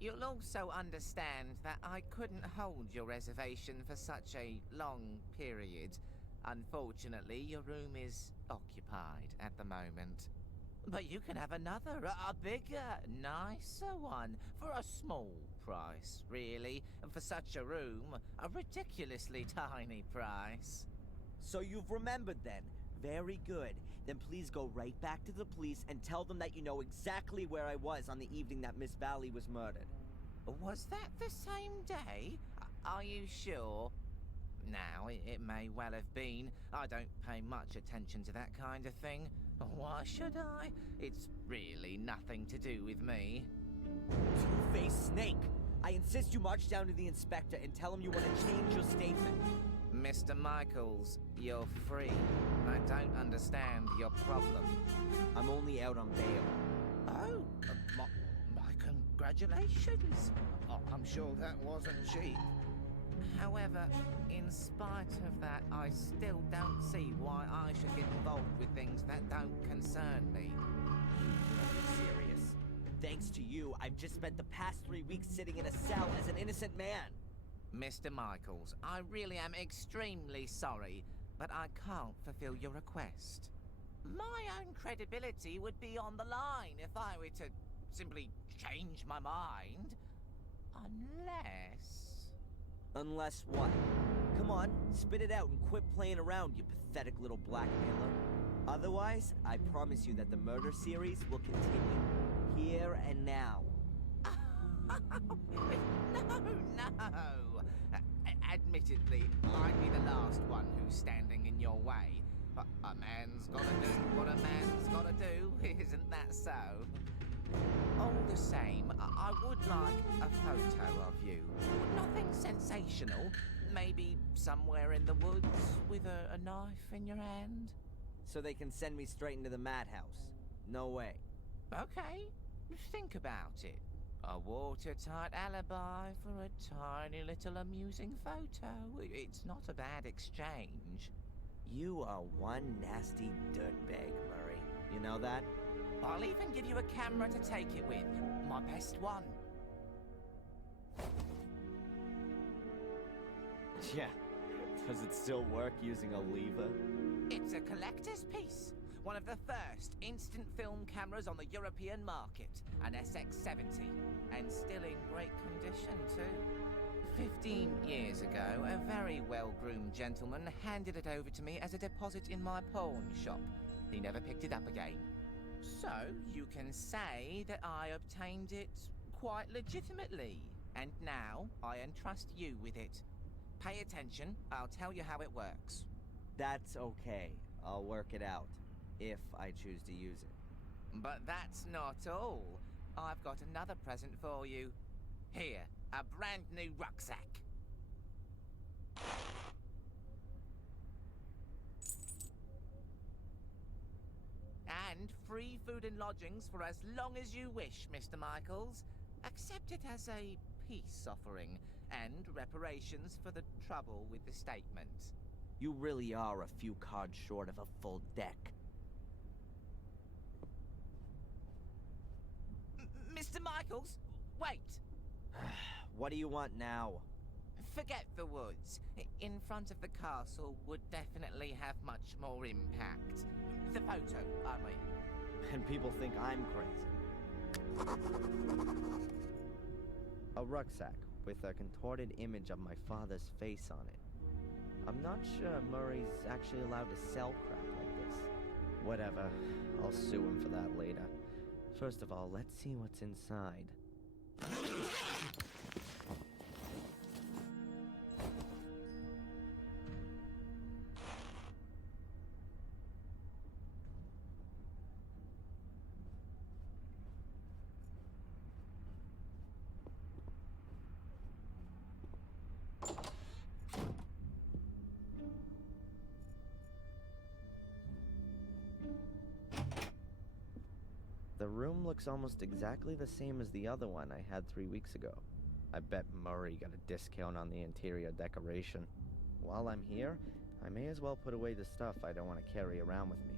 You'll also understand that I couldn't hold your reservation for such a long period. Unfortunately, your room is occupied at the moment. But you can have another, a bigger, nicer one, for a small price, really. And for such a room, a ridiculously tiny price. So you've remembered then? Very good. Then please go right back to the police and tell them that you know exactly where I was on the evening that Miss Valley was murdered. Was that the same day? Are you sure? Now, it may well have been. I don't pay much attention to that kind of thing. Why should I? It's really nothing to do with me. Two-faced snake! I insist you march down to the inspector and tell him you want to change your statement. Mr. Michaels, you're free. I don't understand your problem. I'm only out on bail. Oh, my congratulations. Oh, I'm sure that wasn't cheap. However, in spite of that, I still don't see why I should get involved with things that don't concern me. Serious? Thanks to you, I've just spent the past 3 weeks sitting in a cell as an innocent man. Mr. Michaels, I really am extremely sorry, but I can't fulfill your request. My own credibility would be on the line if I were to simply change my mind. Unless what? Come on, spit it out and quit playing around, you pathetic little blackmailer. Otherwise, I promise you that the murder series will continue. Here and now. No. Admittedly, I'd be the last one who's standing in your way. But a man's gotta do what a man's gotta do, isn't that so? All the same, I would like a photo of you. Nothing sensational. Maybe somewhere in the woods with a knife in your hand. So they can send me straight into the madhouse. No way. Okay, think about it. A watertight alibi for a tiny little amusing photo. It's not a bad exchange. You are one nasty dirtbag, Murray. You know that? I'll even give you a camera to take it with. My best one. Yeah. Does it still work using a lever? It's a collector's piece. One of the first instant film cameras on the European market. An SX-70. And still in great condition, too. 15 years ago, a very well-groomed gentleman handed it over to me as a deposit in my pawn shop. He never picked it up again. So, you can say that I obtained it quite legitimately. And now, I entrust you with it. Pay attention, I'll tell you how it works. That's okay. I'll work it out. If I choose to use it. But that's not all. I've got another present for you. Here, a brand new rucksack. And free food and lodgings for as long as you wish, Mr. Michaels. Accept it as a peace offering and reparations for the trouble with the statement. You really are a few cards short of a full deck. Mr. Michaels, wait! What do you want now? Forget the woods. In front of the castle would definitely have much more impact. The photo, I mean. And people think I'm crazy. A rucksack with a contorted image of my father's face on it. I'm not sure Murray's actually allowed to sell crap like this. Whatever, I'll sue him for that later. First of all, let's see what's inside. The room looks almost exactly the same as the other one I had 3 weeks ago. I bet Murray got a discount on the interior decoration. While I'm here, I may as well put away the stuff I don't want to carry around with me.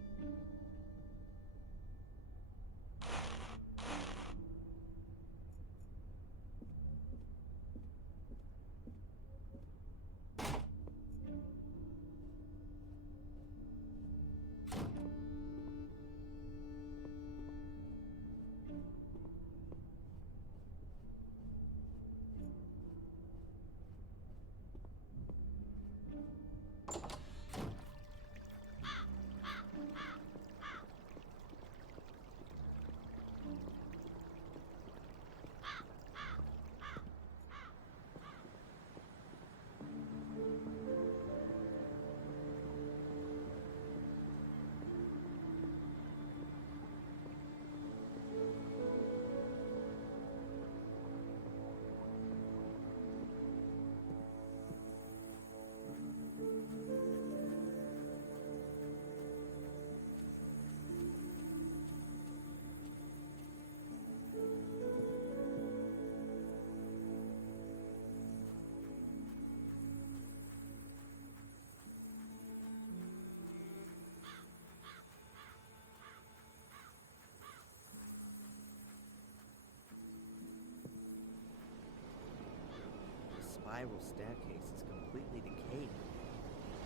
spiral staircase is completely decayed.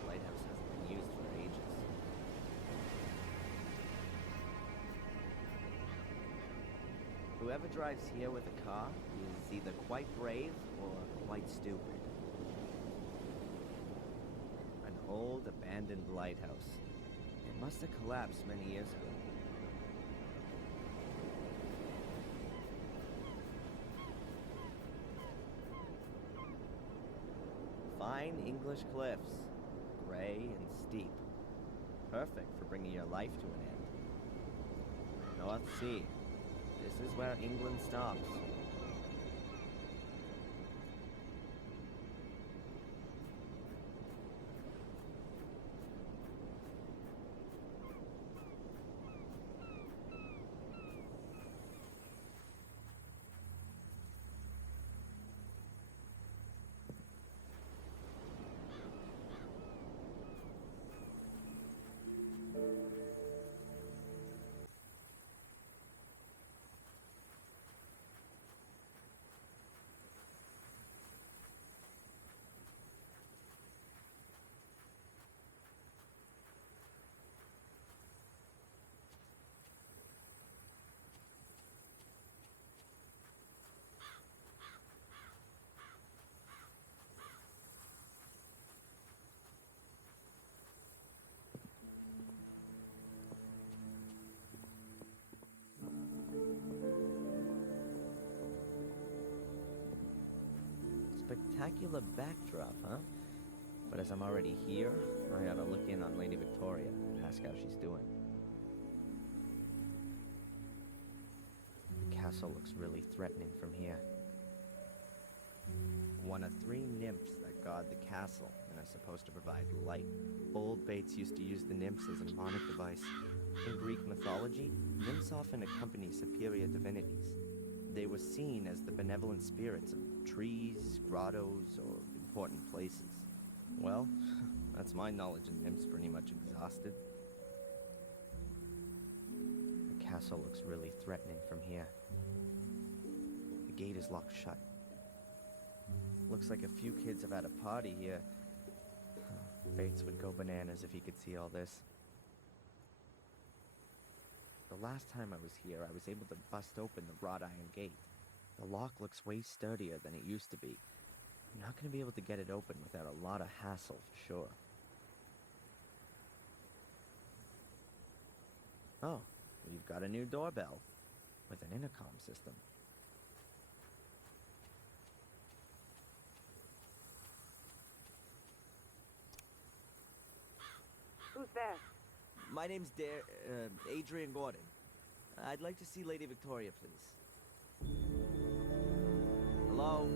The lighthouse hasn't been used for ages. Whoever drives here with a car is either quite brave or quite stupid. An old, abandoned lighthouse. It must have collapsed many years ago. Fine English cliffs, gray and steep. Perfect for bringing your life to an end. North Sea. This is where England stops. Spectacular backdrop, huh? But as I'm already here, I ought to look in on Lady Victoria and ask how she's doing. The castle looks really threatening from here. One of 3 nymphs that guard the castle and are supposed to provide light. Old Bates used to use the nymphs as a mnemonic device. In Greek mythology, nymphs often accompany superior divinities. They were seen as the benevolent spirits of trees, grottos, or important places. Well, that's my knowledge of nymphs pretty much exhausted. The castle looks really threatening from here. The gate is locked shut. Looks like a few kids have had a party here. Bates would go bananas if he could see all this. The last time I was here, I was able to bust open the wrought iron gate. The lock looks way sturdier than it used to be. I'm not going to be able to get it open without a lot of hassle, for sure. Oh, we've got a new doorbell with an intercom system. Who's there? My name's Adrian Gordon. I'd like to see Lady Victoria, please. Hello?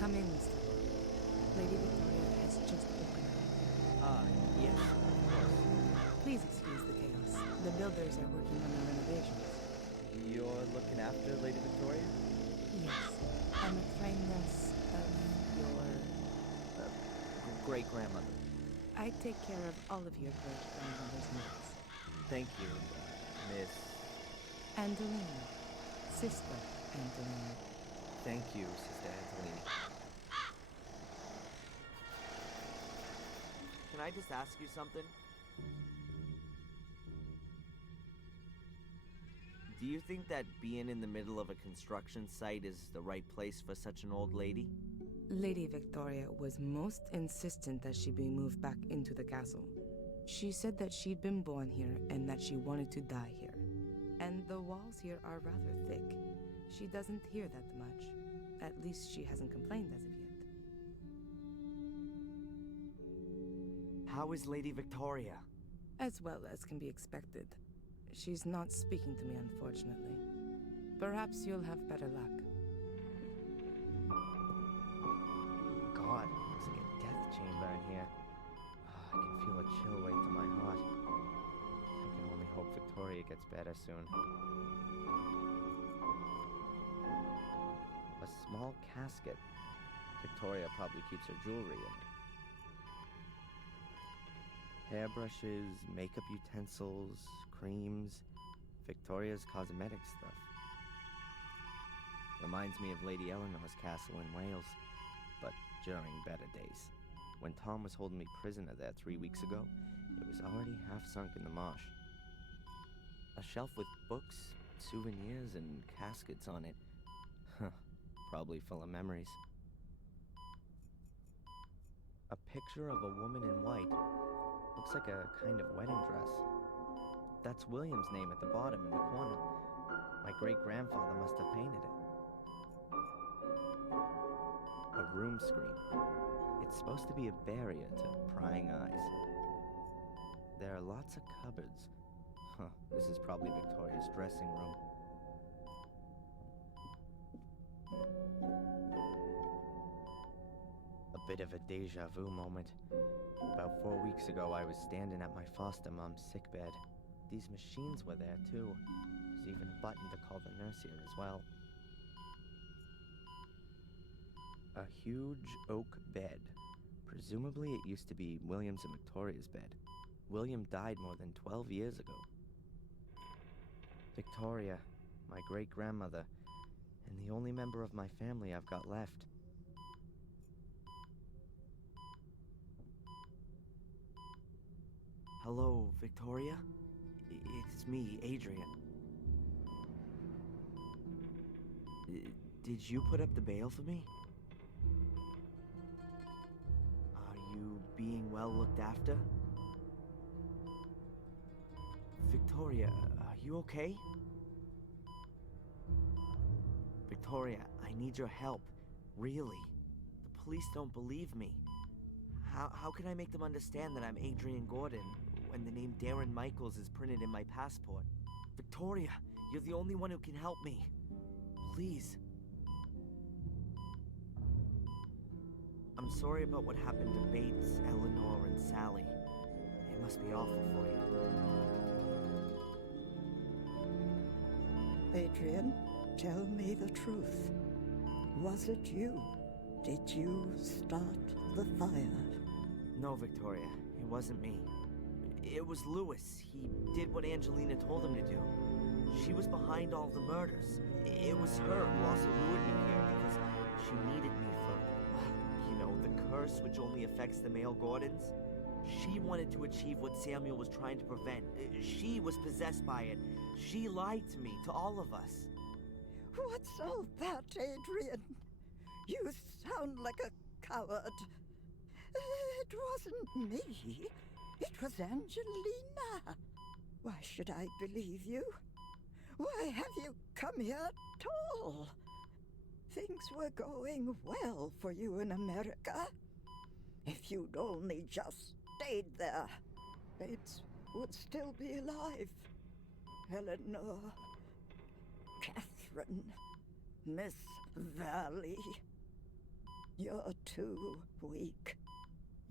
Come in, Mr. Gordon. Lady Victoria has just woken up. Yes, of course. Please excuse the chaos. The builders are working on the renovations. You're looking after Lady Victoria? Yes. I'm a friendness of your... great-grandmother. I take care of all of your great-grandmother's needs. Thank you, Miss... Angelina. Sister Angelina. Thank you, Sister Angelina. Can I just ask you something? Do you think that being in the middle of a construction site is the right place for such an old lady? Lady Victoria was most insistent that she be moved back into the castle. She said that she'd been born here and that she wanted to die here. And the walls here are rather thick. She doesn't hear that much. At least she hasn't complained as of yet. How is Lady Victoria? As well as can be expected. She's not speaking to me, unfortunately. Perhaps you'll have better luck. God, looks like a death chamber in here. I can feel a chill right to my heart. I can only hope Victoria gets better soon. A small casket. Victoria probably keeps her jewelry in it. Hairbrushes, makeup utensils, creams, Victoria's cosmetic stuff. Reminds me of Lady Eleanor's castle in Wales, but during better days. When Tom was holding me prisoner there 3 weeks ago, it was already half sunk in the marsh. A shelf with books, souvenirs, and caskets on it. Huh, probably full of memories. A picture of a woman in white. Looks like a kind of wedding dress. That's William's name at the bottom in the corner. My great-grandfather must have painted it. A room screen. It's supposed to be a barrier to prying eyes. There are lots of cupboards. Huh, this is probably Victoria's dressing room. A bit of a deja vu moment. About 4 weeks ago, I was standing at my foster mom's sickbed. These machines were there too. There's even a button to call the nurse here as well. A huge oak bed. Presumably it used to be William's and Victoria's bed. William died more than 12 years ago. Victoria, my great-grandmother, and the only member of my family I've got left. Hello, Victoria? It's me, Adrian. Did you put up the bail for me? Are you being well looked after? Victoria, are you okay? Victoria, I need your help. Really. The police don't believe me. How can I make them understand that I'm Adrian Gordon when the name Darren Michaels is printed in my passport? Victoria, you're the only one who can help me. Please. I'm sorry about what happened to Bates, Eleanor, and Sally. It must be awful for you. Adrian, tell me the truth. Was it you? Did you start the fire? No, Victoria, it wasn't me. It was Lewis. He did what Angelina told him to do. She was behind all the murders. It was her who also lured me here because she needed me for, you know, the curse which only affects the male Gordons. She wanted to achieve what Samuel was trying to prevent. She was possessed by it. She lied to me, to all of us. What's all that, Adrian? You sound like a coward. It wasn't me. It was Angelina. Why should I believe you? Why have you come here at all? Things were going well for you in America. If you'd only just stayed there, Bates would still be alive. Eleanor, Catherine, Miss Valley. You're too weak.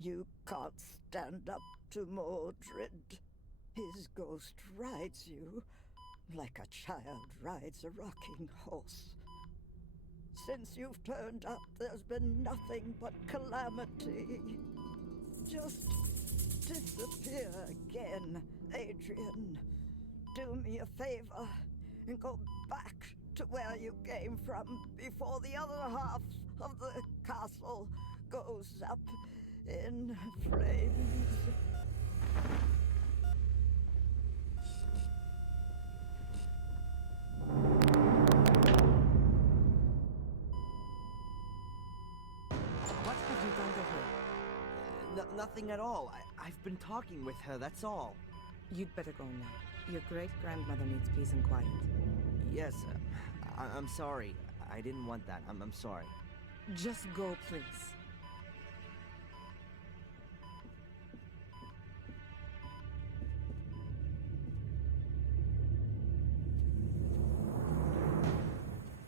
You can't stand up to Mordred. His ghost rides you like a child rides a rocking horse. Since you've turned up, there's been nothing but calamity. Just disappear again, Adrian. Do me a favor and go back to where you came from before the other half of the castle goes up in flames. What have you done to her? Nothing at all. I've been talking with her, that's all. You'd better go now. Your great-grandmother needs peace and quiet. Yes, I'm sorry. I didn't want that. I'm sorry. Just go, please.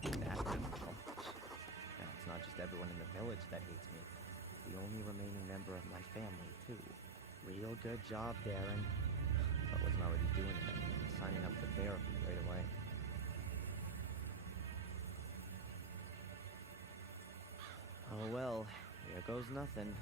Now, it's not just everyone in the village that hates me. The only remaining member of my family, too. Real good job, Darren. I wasn't already doing it. I mean, signing up for therapy right away. Oh well, here goes nothing.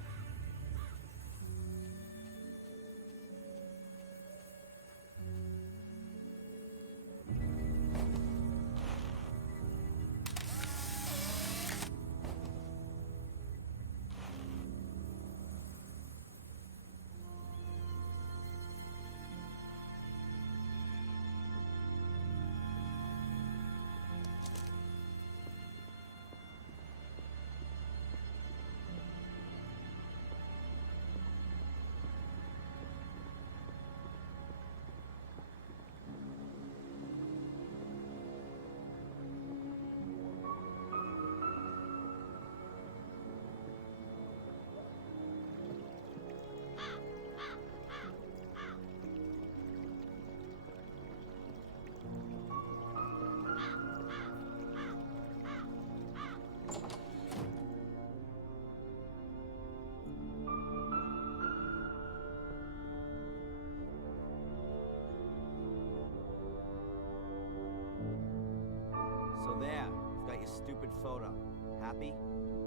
your stupid photo. Happy?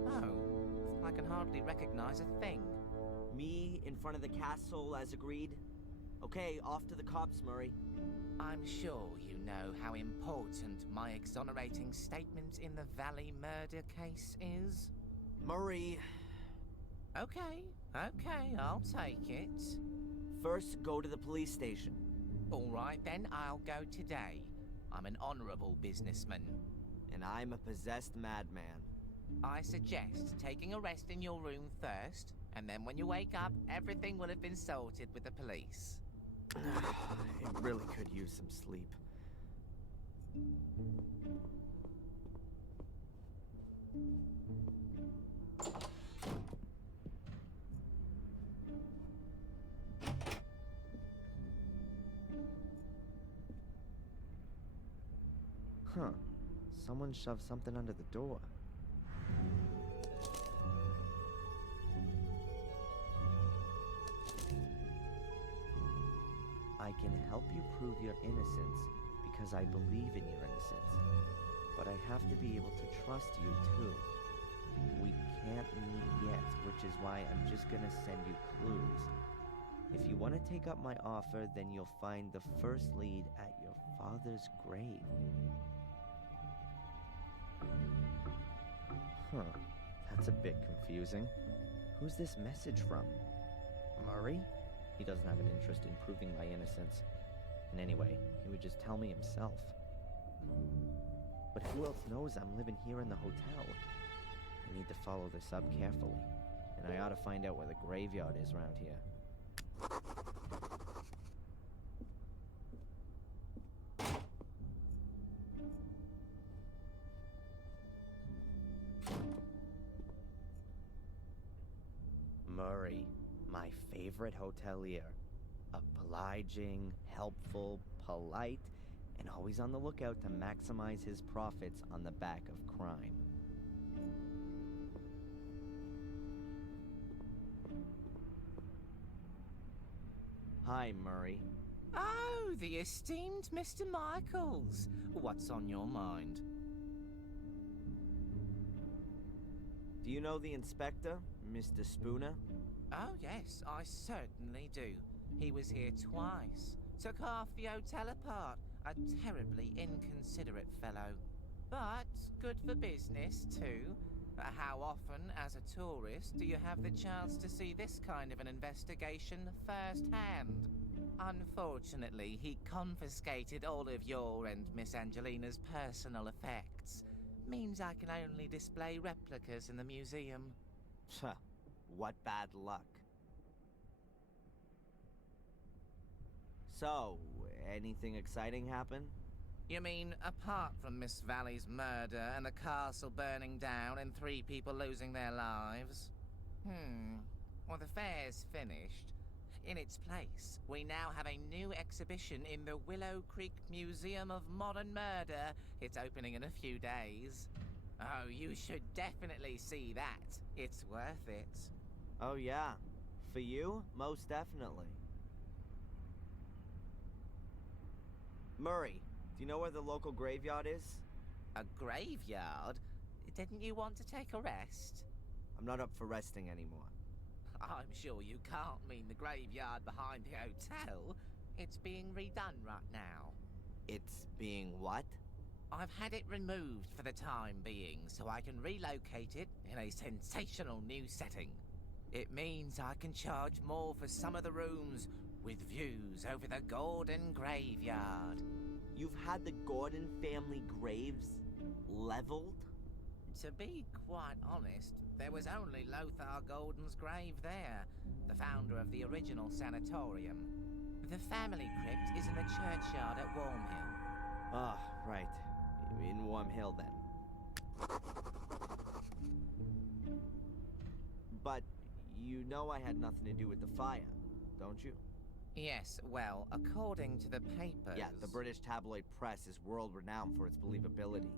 Oh, I can hardly recognize a thing. Me in front of the castle as agreed? Okay, off to the cops, Murray. I'm sure you know how important my exonerating statement in the Valley murder case is. Murray. Okay, I'll take it. First, go to the police station. All right, then I'll go today. I'm an honorable businessman. And I'm a possessed madman. I suggest taking a rest in your room first, and then when you wake up, everything will have been sorted with the police. It really could use some sleep. Huh. Someone shoved something under the door. I can help you prove your innocence because I believe in your innocence. But I have to be able to trust you too. We can't meet yet, which is why I'm just gonna send you clues. If you want to take up my offer, then you'll find the first lead at your father's grave. Huh, that's a bit confusing. Who's this message from? Murray? He doesn't have an interest in proving my innocence. And anyway, he would just tell me himself. But who else knows I'm living here in the hotel? I need to follow this up carefully. And I ought to find out where the graveyard is around here. Murray, my favorite hotelier. Obliging, helpful, polite, and always on the lookout to maximize his profits on the back of crime. Hi, Murray. Oh, the esteemed Mr. Michaels. What's on your mind? Do you know the inspector, Mr. Spooner? Oh, yes, I certainly do. He was here twice. Took half the hotel apart. A terribly inconsiderate fellow. But good for business, too. How often, as a tourist, do you have the chance to see this kind of an investigation firsthand? Unfortunately, he confiscated all of your and Miss Angelina's personal effects. Means I can only display replicas in the museum. What bad luck. So, anything exciting happen? You mean, apart from Miss Valley's murder and the castle burning down and 3 people losing their lives? Well, the fair's finished. In its place, we now have a new exhibition in the Willow Creek Museum of Modern Murder. It's opening in a few days. Oh, you should definitely see that. It's worth it. Oh yeah. For you? Most definitely. Murray, do you know where the local graveyard is? A graveyard? Didn't you want to take a rest? I'm not up for resting anymore. I'm sure you can't mean the graveyard behind the hotel. It's being redone right now. It's being what? I've had it removed for the time being, so I can relocate it in a sensational new setting. It means I can charge more for some of the rooms, with views over the Gordon graveyard. You've had the Gordon family graves leveled? To be quite honest, there was only Lothar Gordon's grave there, the founder of the original sanatorium. The family crypt is in the churchyard at Wormhill. Ah, right. In Wormhill, then. But you know I had nothing to do with the fire, don't you? Yes, well, according to the papers... Yeah, the British tabloid press is world-renowned for its believability.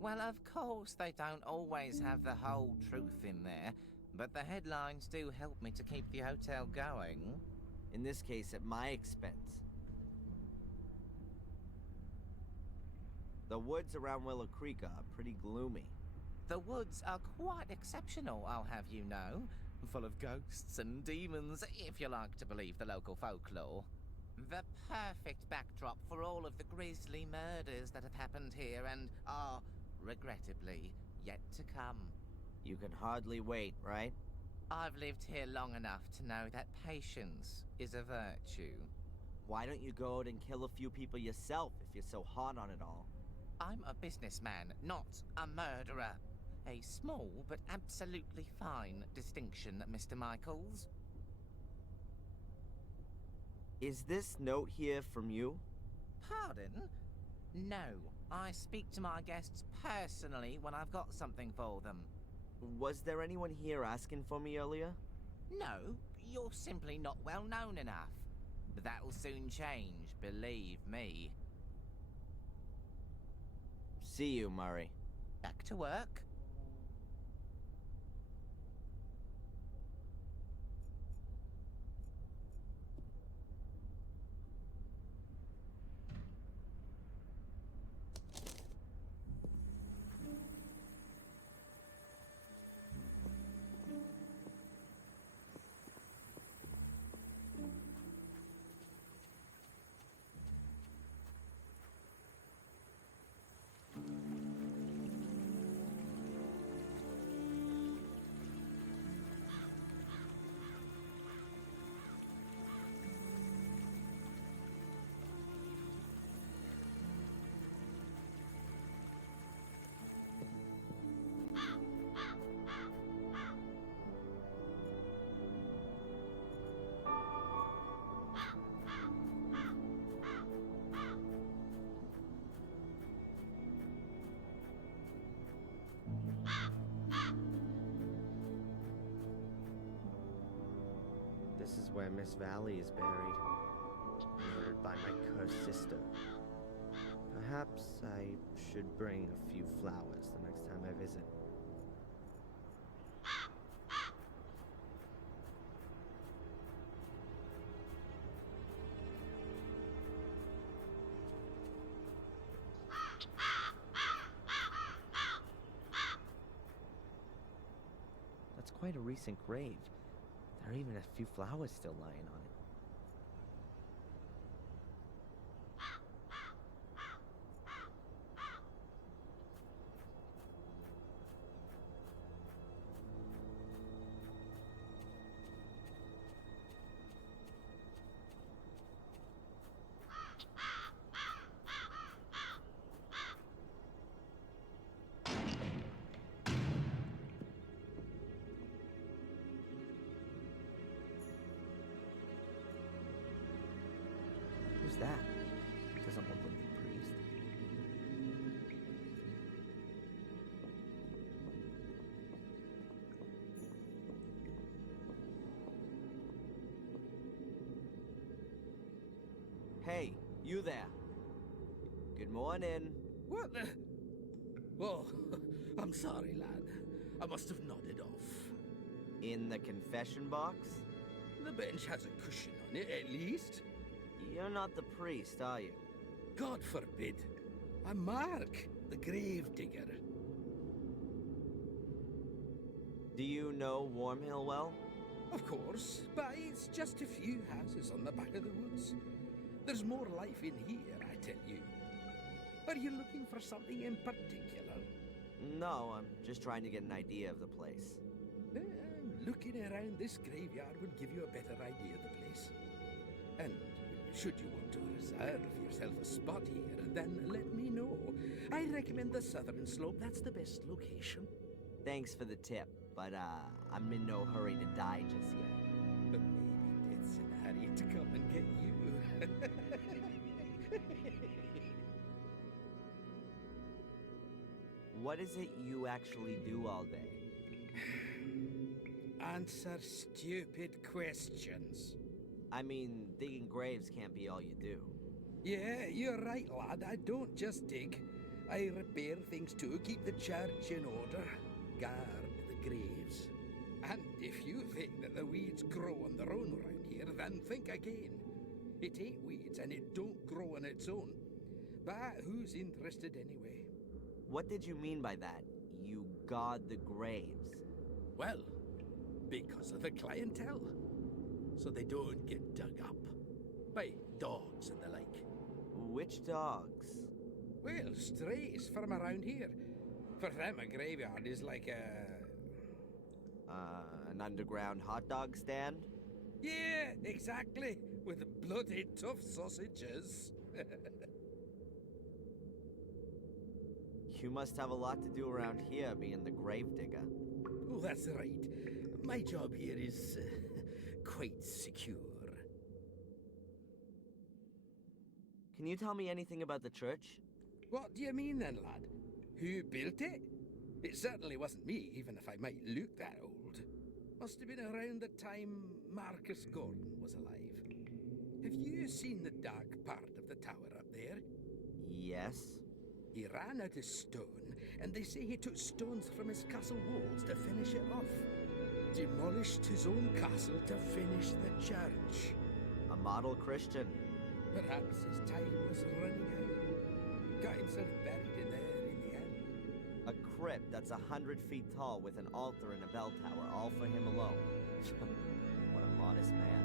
Well, of course, they don't always have the whole truth in there, but the headlines do help me to keep the hotel going. In this case, at my expense. The woods around Willow Creek are pretty gloomy. The woods are quite exceptional, I'll have you know. Full of ghosts and demons, if you like to believe the local folklore. The perfect backdrop for all of the grisly murders that have happened here and are, regrettably, yet to come. You can hardly wait, right? I've lived here long enough to know that patience is a virtue. Why don't you go out and kill a few people yourself if you're so hot on it all? I'm a businessman, not a murderer. A small but absolutely fine distinction, Mr. Michaels. Is this note here from you? Pardon? No, I speak to my guests personally when I've got something for them. Was there anyone here asking for me earlier? No, you're simply not well known enough. But that'll soon change, believe me. See you, Murray. Back to work. This is where Miss Valley is buried, murdered by my cursed sister. Perhaps I should bring a few flowers the next time I visit. That's quite a recent grave. There are even a few flowers still lying on it. Who's that? Doesn't look like the priest. Hey, you there. Good morning. What the? Oh, I'm sorry, lad. I must have nodded off. In the confession box? The bench has a cushion on it, at least. You're not the priest, are you? God forbid. I'm Mark, the grave digger. Do you know Wormhill well? Of course, but it's just a few houses on the back of the woods. There's more life in here, I tell you. Are you looking for something in particular? No, I'm just trying to get an idea of the place. Looking around this graveyard would give you a better idea of the place. And should you want to reserve yourself a spot here, then let me know. I recommend the southern slope. That's the best location. Thanks for the tip, but I'm in no hurry to die just yet. But maybe death's in a hurry to come and get you. What is it you actually do all day? Answer stupid questions. I mean, digging graves can't be all you do. Yeah, you're right, lad. I don't just dig. I repair things too, keep the church in order, guard the graves. And if you think that the weeds grow on their own around here, then think again. It ain't weeds and it don't grow on its own. But who's interested anyway? What did you mean by that? You guard the graves. Well, because of the clientele. So they don't get dug up by dogs and the like. Which dogs? Well, strays from around here. For them, a graveyard is like an underground hot dog stand? Yeah, exactly. With bloody tough sausages. You must have a lot to do around here, being the gravedigger. Oh, that's right. My job here is quite secure. Can you tell me anything about the church? What do you mean then, lad? Who built it? It certainly wasn't me, even if I might look that old. Must have been around the time Marcus Gordon was alive. Have you seen the dark part of the tower up there? Yes. He ran out of stone, and they say he took stones from his castle walls to finish it off. Demolished his own castle to finish the church. A model Christian. Perhaps his time was running out. Got himself buried in there in the end. A crypt that's 100 feet tall with an altar and a bell tower, all for him alone. What a modest man.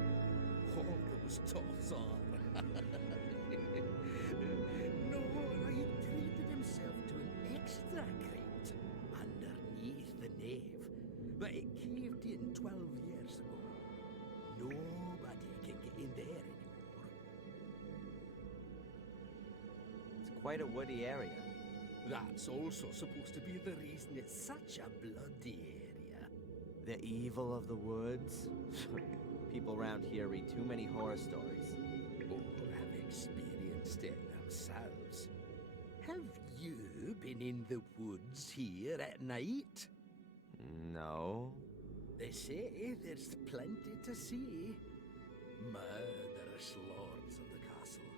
All those toffs are. No, he treated himself to an extra crypt underneath the nave. But it caved in 12 years ago. Nobody can get in there anymore. It's quite a woody area. That's also supposed to be the reason it's such a bloody area. The evil of the woods? People around here read too many horror stories. Or have experienced it themselves. Have you been in the woods here at night? No. They say there's plenty to see. Murderous lords of the castle.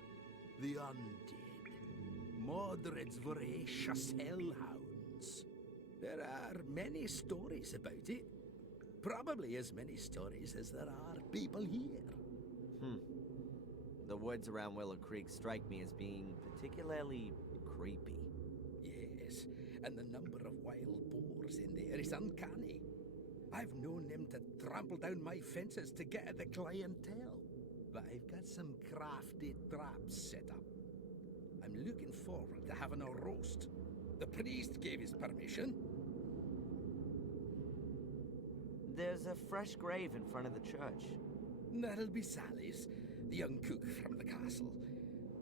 The undead. Mordred's voracious hellhounds. There are many stories about it. Probably as many stories as there are people here. The woods around Willow Creek strike me as being particularly creepy. Yes, and the number of wild boars in there is uncanny. I've known them to trample down my fences to get at the clientele. But I've got some crafty traps set up. I'm looking forward to having a roast. The priest gave his permission. There's a fresh grave in front of the church. That'll be Sally's, the young cook from the castle.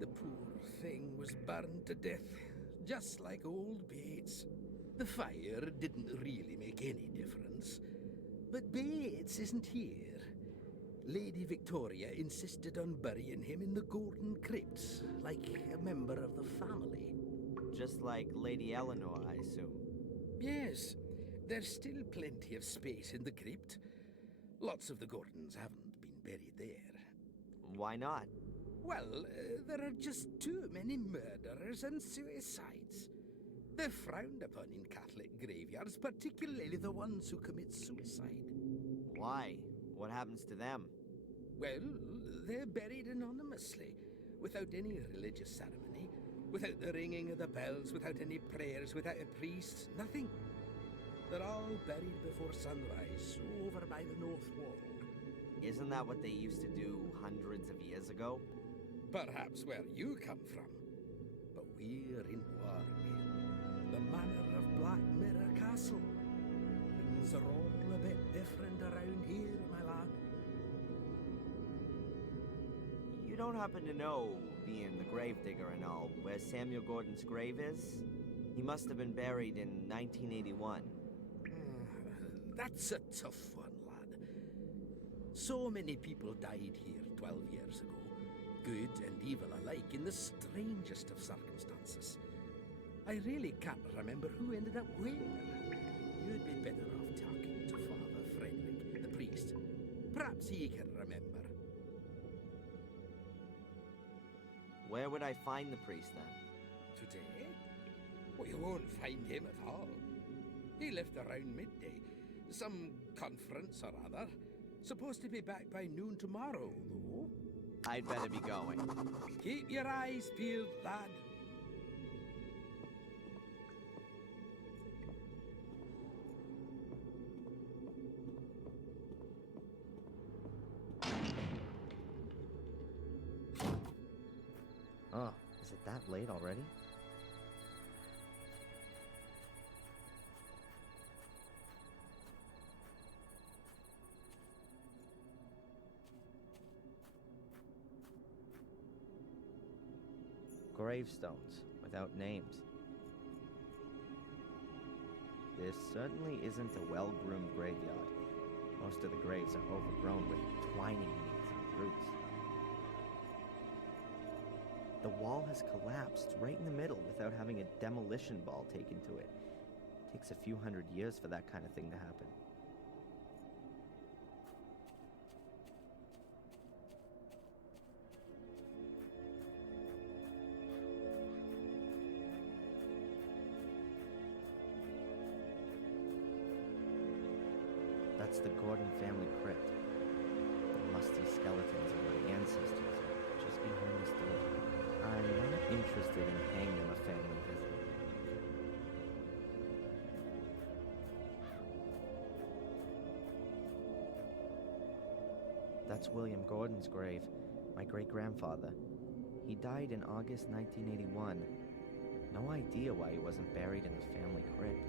The poor thing was burned to death, just like old Bates. The fire didn't really make any difference. But Bates isn't here. Lady Victoria insisted on burying him in the Golden Crypt, like a member of the family. Just like Lady Eleanor, I assume. Yes, there's still plenty of space in the crypt. Lots of the Gordons haven't been buried there. Why not? Well, there are just too many murders and suicides. They're frowned upon in Catholic graveyards, particularly the ones who commit suicide. Why? What happens to them? Well, they're buried anonymously, without any religious ceremony, without the ringing of the bells, without any prayers, without a priest, nothing. They're all buried before sunrise, over by the north wall. Isn't that what they used to do hundreds of years ago? Perhaps where you come from. But we're in Warmill, the manor of Black Mirror Castle. Things are all a bit different around here, my lad. You don't happen to know, being the gravedigger and all, where Samuel Gordon's grave is? He must have been buried in 1981. That's a tough one, lad. So many people died here 12 years ago. Good and evil alike in the strangest of circumstances. I really can't remember who ended up where. You'd be better off talking to Father Frederick, the priest. Perhaps he can remember. Where would I find the priest then? Today? Well, you won't find him at all. He left around midday. Some conference or other. Supposed to be back by noon tomorrow, though. I'd better be going. Keep your eyes peeled, lad. Is it that late already? Gravestones without names. This certainly isn't a well-groomed graveyard. Most of the graves are overgrown with twining weeds and roots. The wall has collapsed right in the middle without having a demolition ball taken to it. It takes a few hundred years for that kind of thing to happen. That's the Gordon family crypt. The musty skeletons of my ancestors are just behind this door. I'm not interested in paying them a family visit. That's William Gordon's grave, my great-grandfather. He died in August 1981. No idea why he wasn't buried in the family crypt.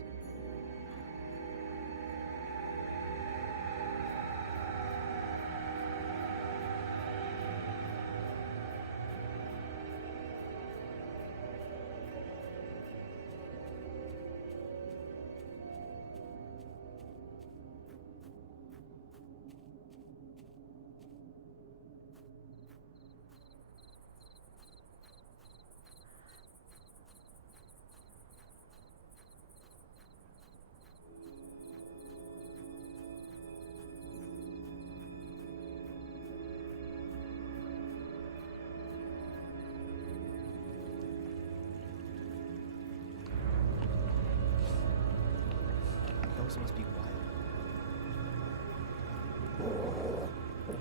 Those must be wild.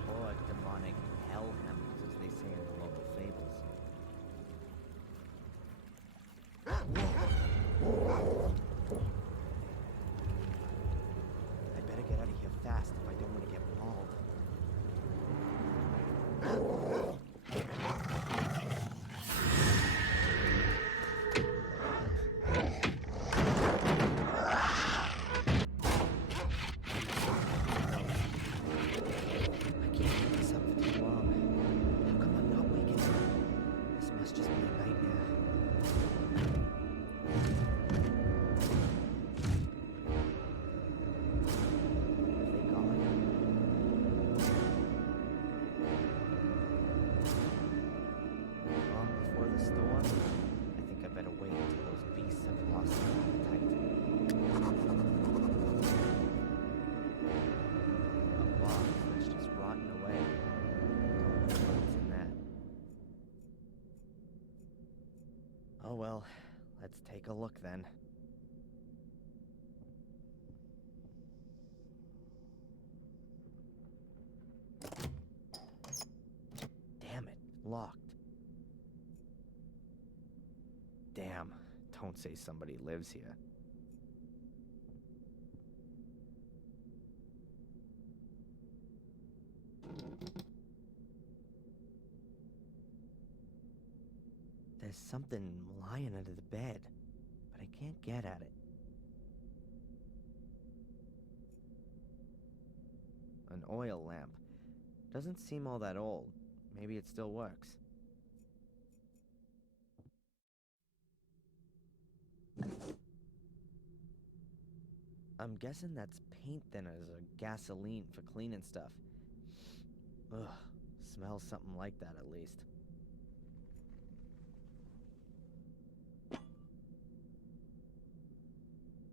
Or demonic hellhounds, as they say in the local fables. I better get out of here fast if I don't want to get mauled. Oh well, let's take a look then. Damn it, locked. Damn, don't say somebody lives here. There's something lying under the bed, but I can't get at it. An oil lamp. Doesn't seem all that old. Maybe it still works. I'm guessing that's paint thinners or gasoline for cleaning stuff. Ugh, smells something like that at least.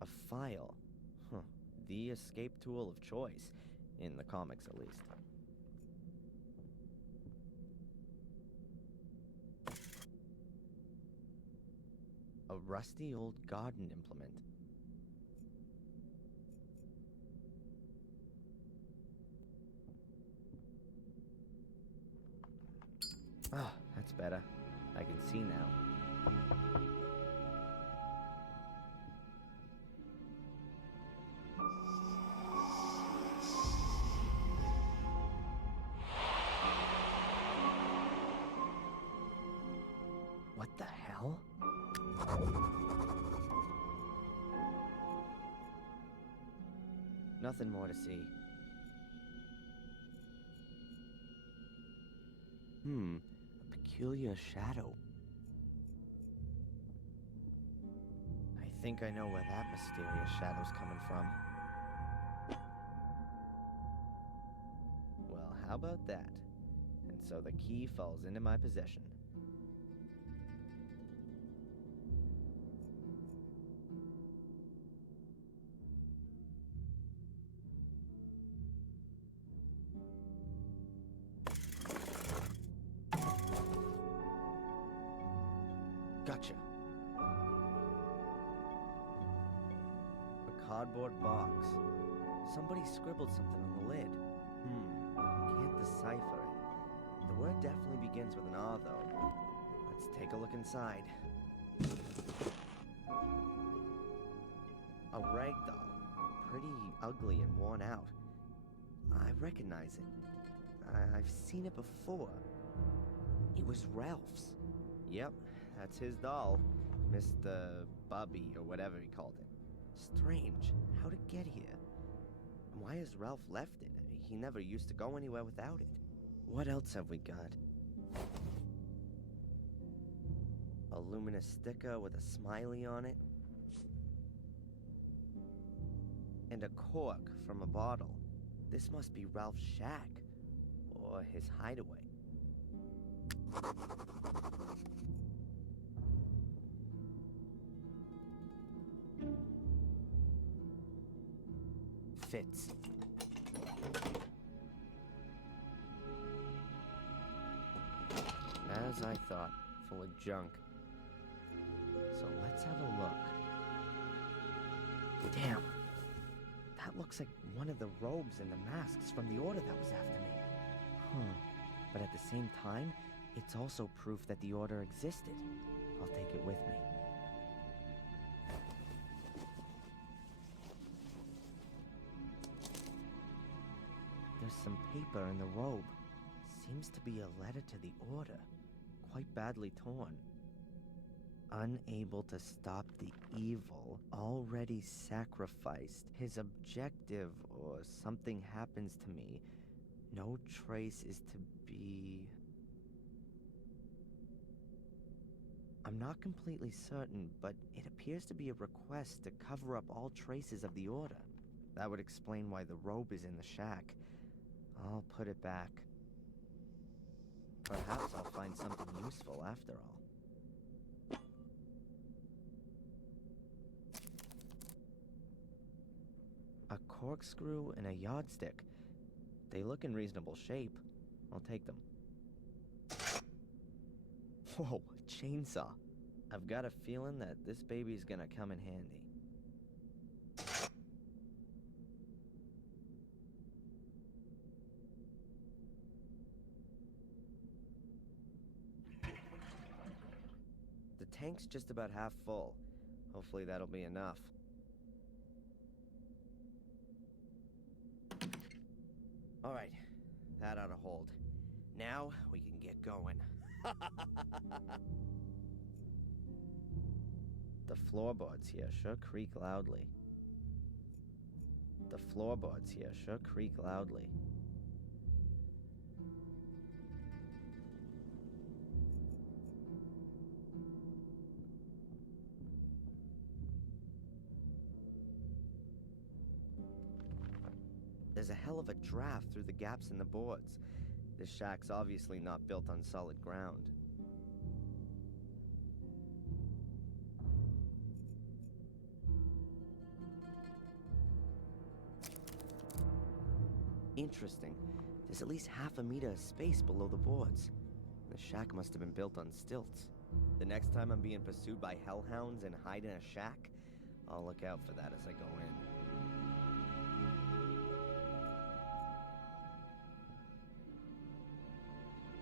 A file. Huh. The escape tool of choice. In the comics, at least. A rusty old garden implement. Ah, that's better. I can see now. What the Nothing more to see. A peculiar shadow. I think I know where that mysterious shadow's coming from. Well, how about that? And so the key falls into my possession. Gotcha. A cardboard box. Somebody scribbled something on the lid. Can't decipher it. The word definitely begins with an R, though. Let's take a look inside. A rag doll. Pretty ugly and worn out. I recognize it. I've seen it before. It was Ralph's. Yep, that's his doll. Mr. Bubby, or whatever he called it. Strange. How'd it get here? And why has Ralph left it? He never used to go anywhere without it. What else have we got? A luminous sticker with a smiley on it. And a cork from a bottle. This must be Ralph's shack. Or his hideaway. Fits. As I thought, full of junk. So let's have a look. Damn. That looks like one of the robes and the masks from the order that was after me. But at the same time, it's also proof that the order existed. I'll take it with me. There's some paper in the robe. Seems to be a letter to the order. Quite badly torn. Unable to stop the evil, already sacrificed. His objective, or something happens to me. No trace is to be... I'm not completely certain, but it appears to be a request to cover up all traces of the order. That would explain why the robe is in the shack. I'll put it back. Perhaps I'll find something useful after all. A corkscrew and a yardstick. They look in reasonable shape. I'll take them. Whoa, a chainsaw. I've got a feeling that this baby's gonna come in handy. The tank's just about half full. Hopefully that'll be enough. Alright, that ought to hold. Now we can get going. The floorboards here sure creak loudly. The floorboards here sure creak loudly. There's a hell of a draft through the gaps in the boards. This shack's obviously not built on solid ground. Interesting. There's at least half a meter of space below the boards. The shack must have been built on stilts. The next time I'm being pursued by hellhounds and hide in a shack, I'll look out for that as I go in.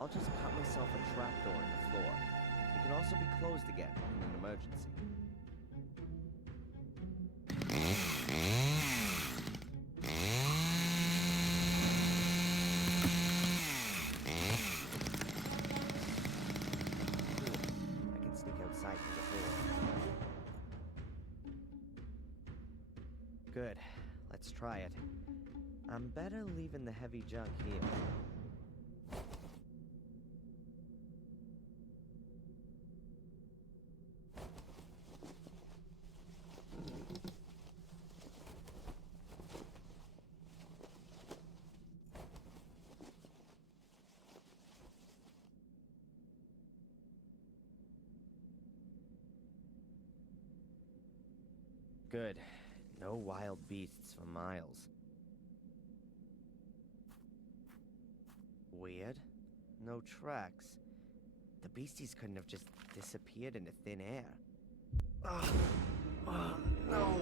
I'll just cut myself a trapdoor in the floor. It can also be closed again in an emergency. I can sneak outside through the door. Good. Let's try it. I'm better leaving the heavy junk here. Good. No wild beasts for miles. Weird. No tracks. The beasties couldn't have just disappeared into thin air. Oh, no.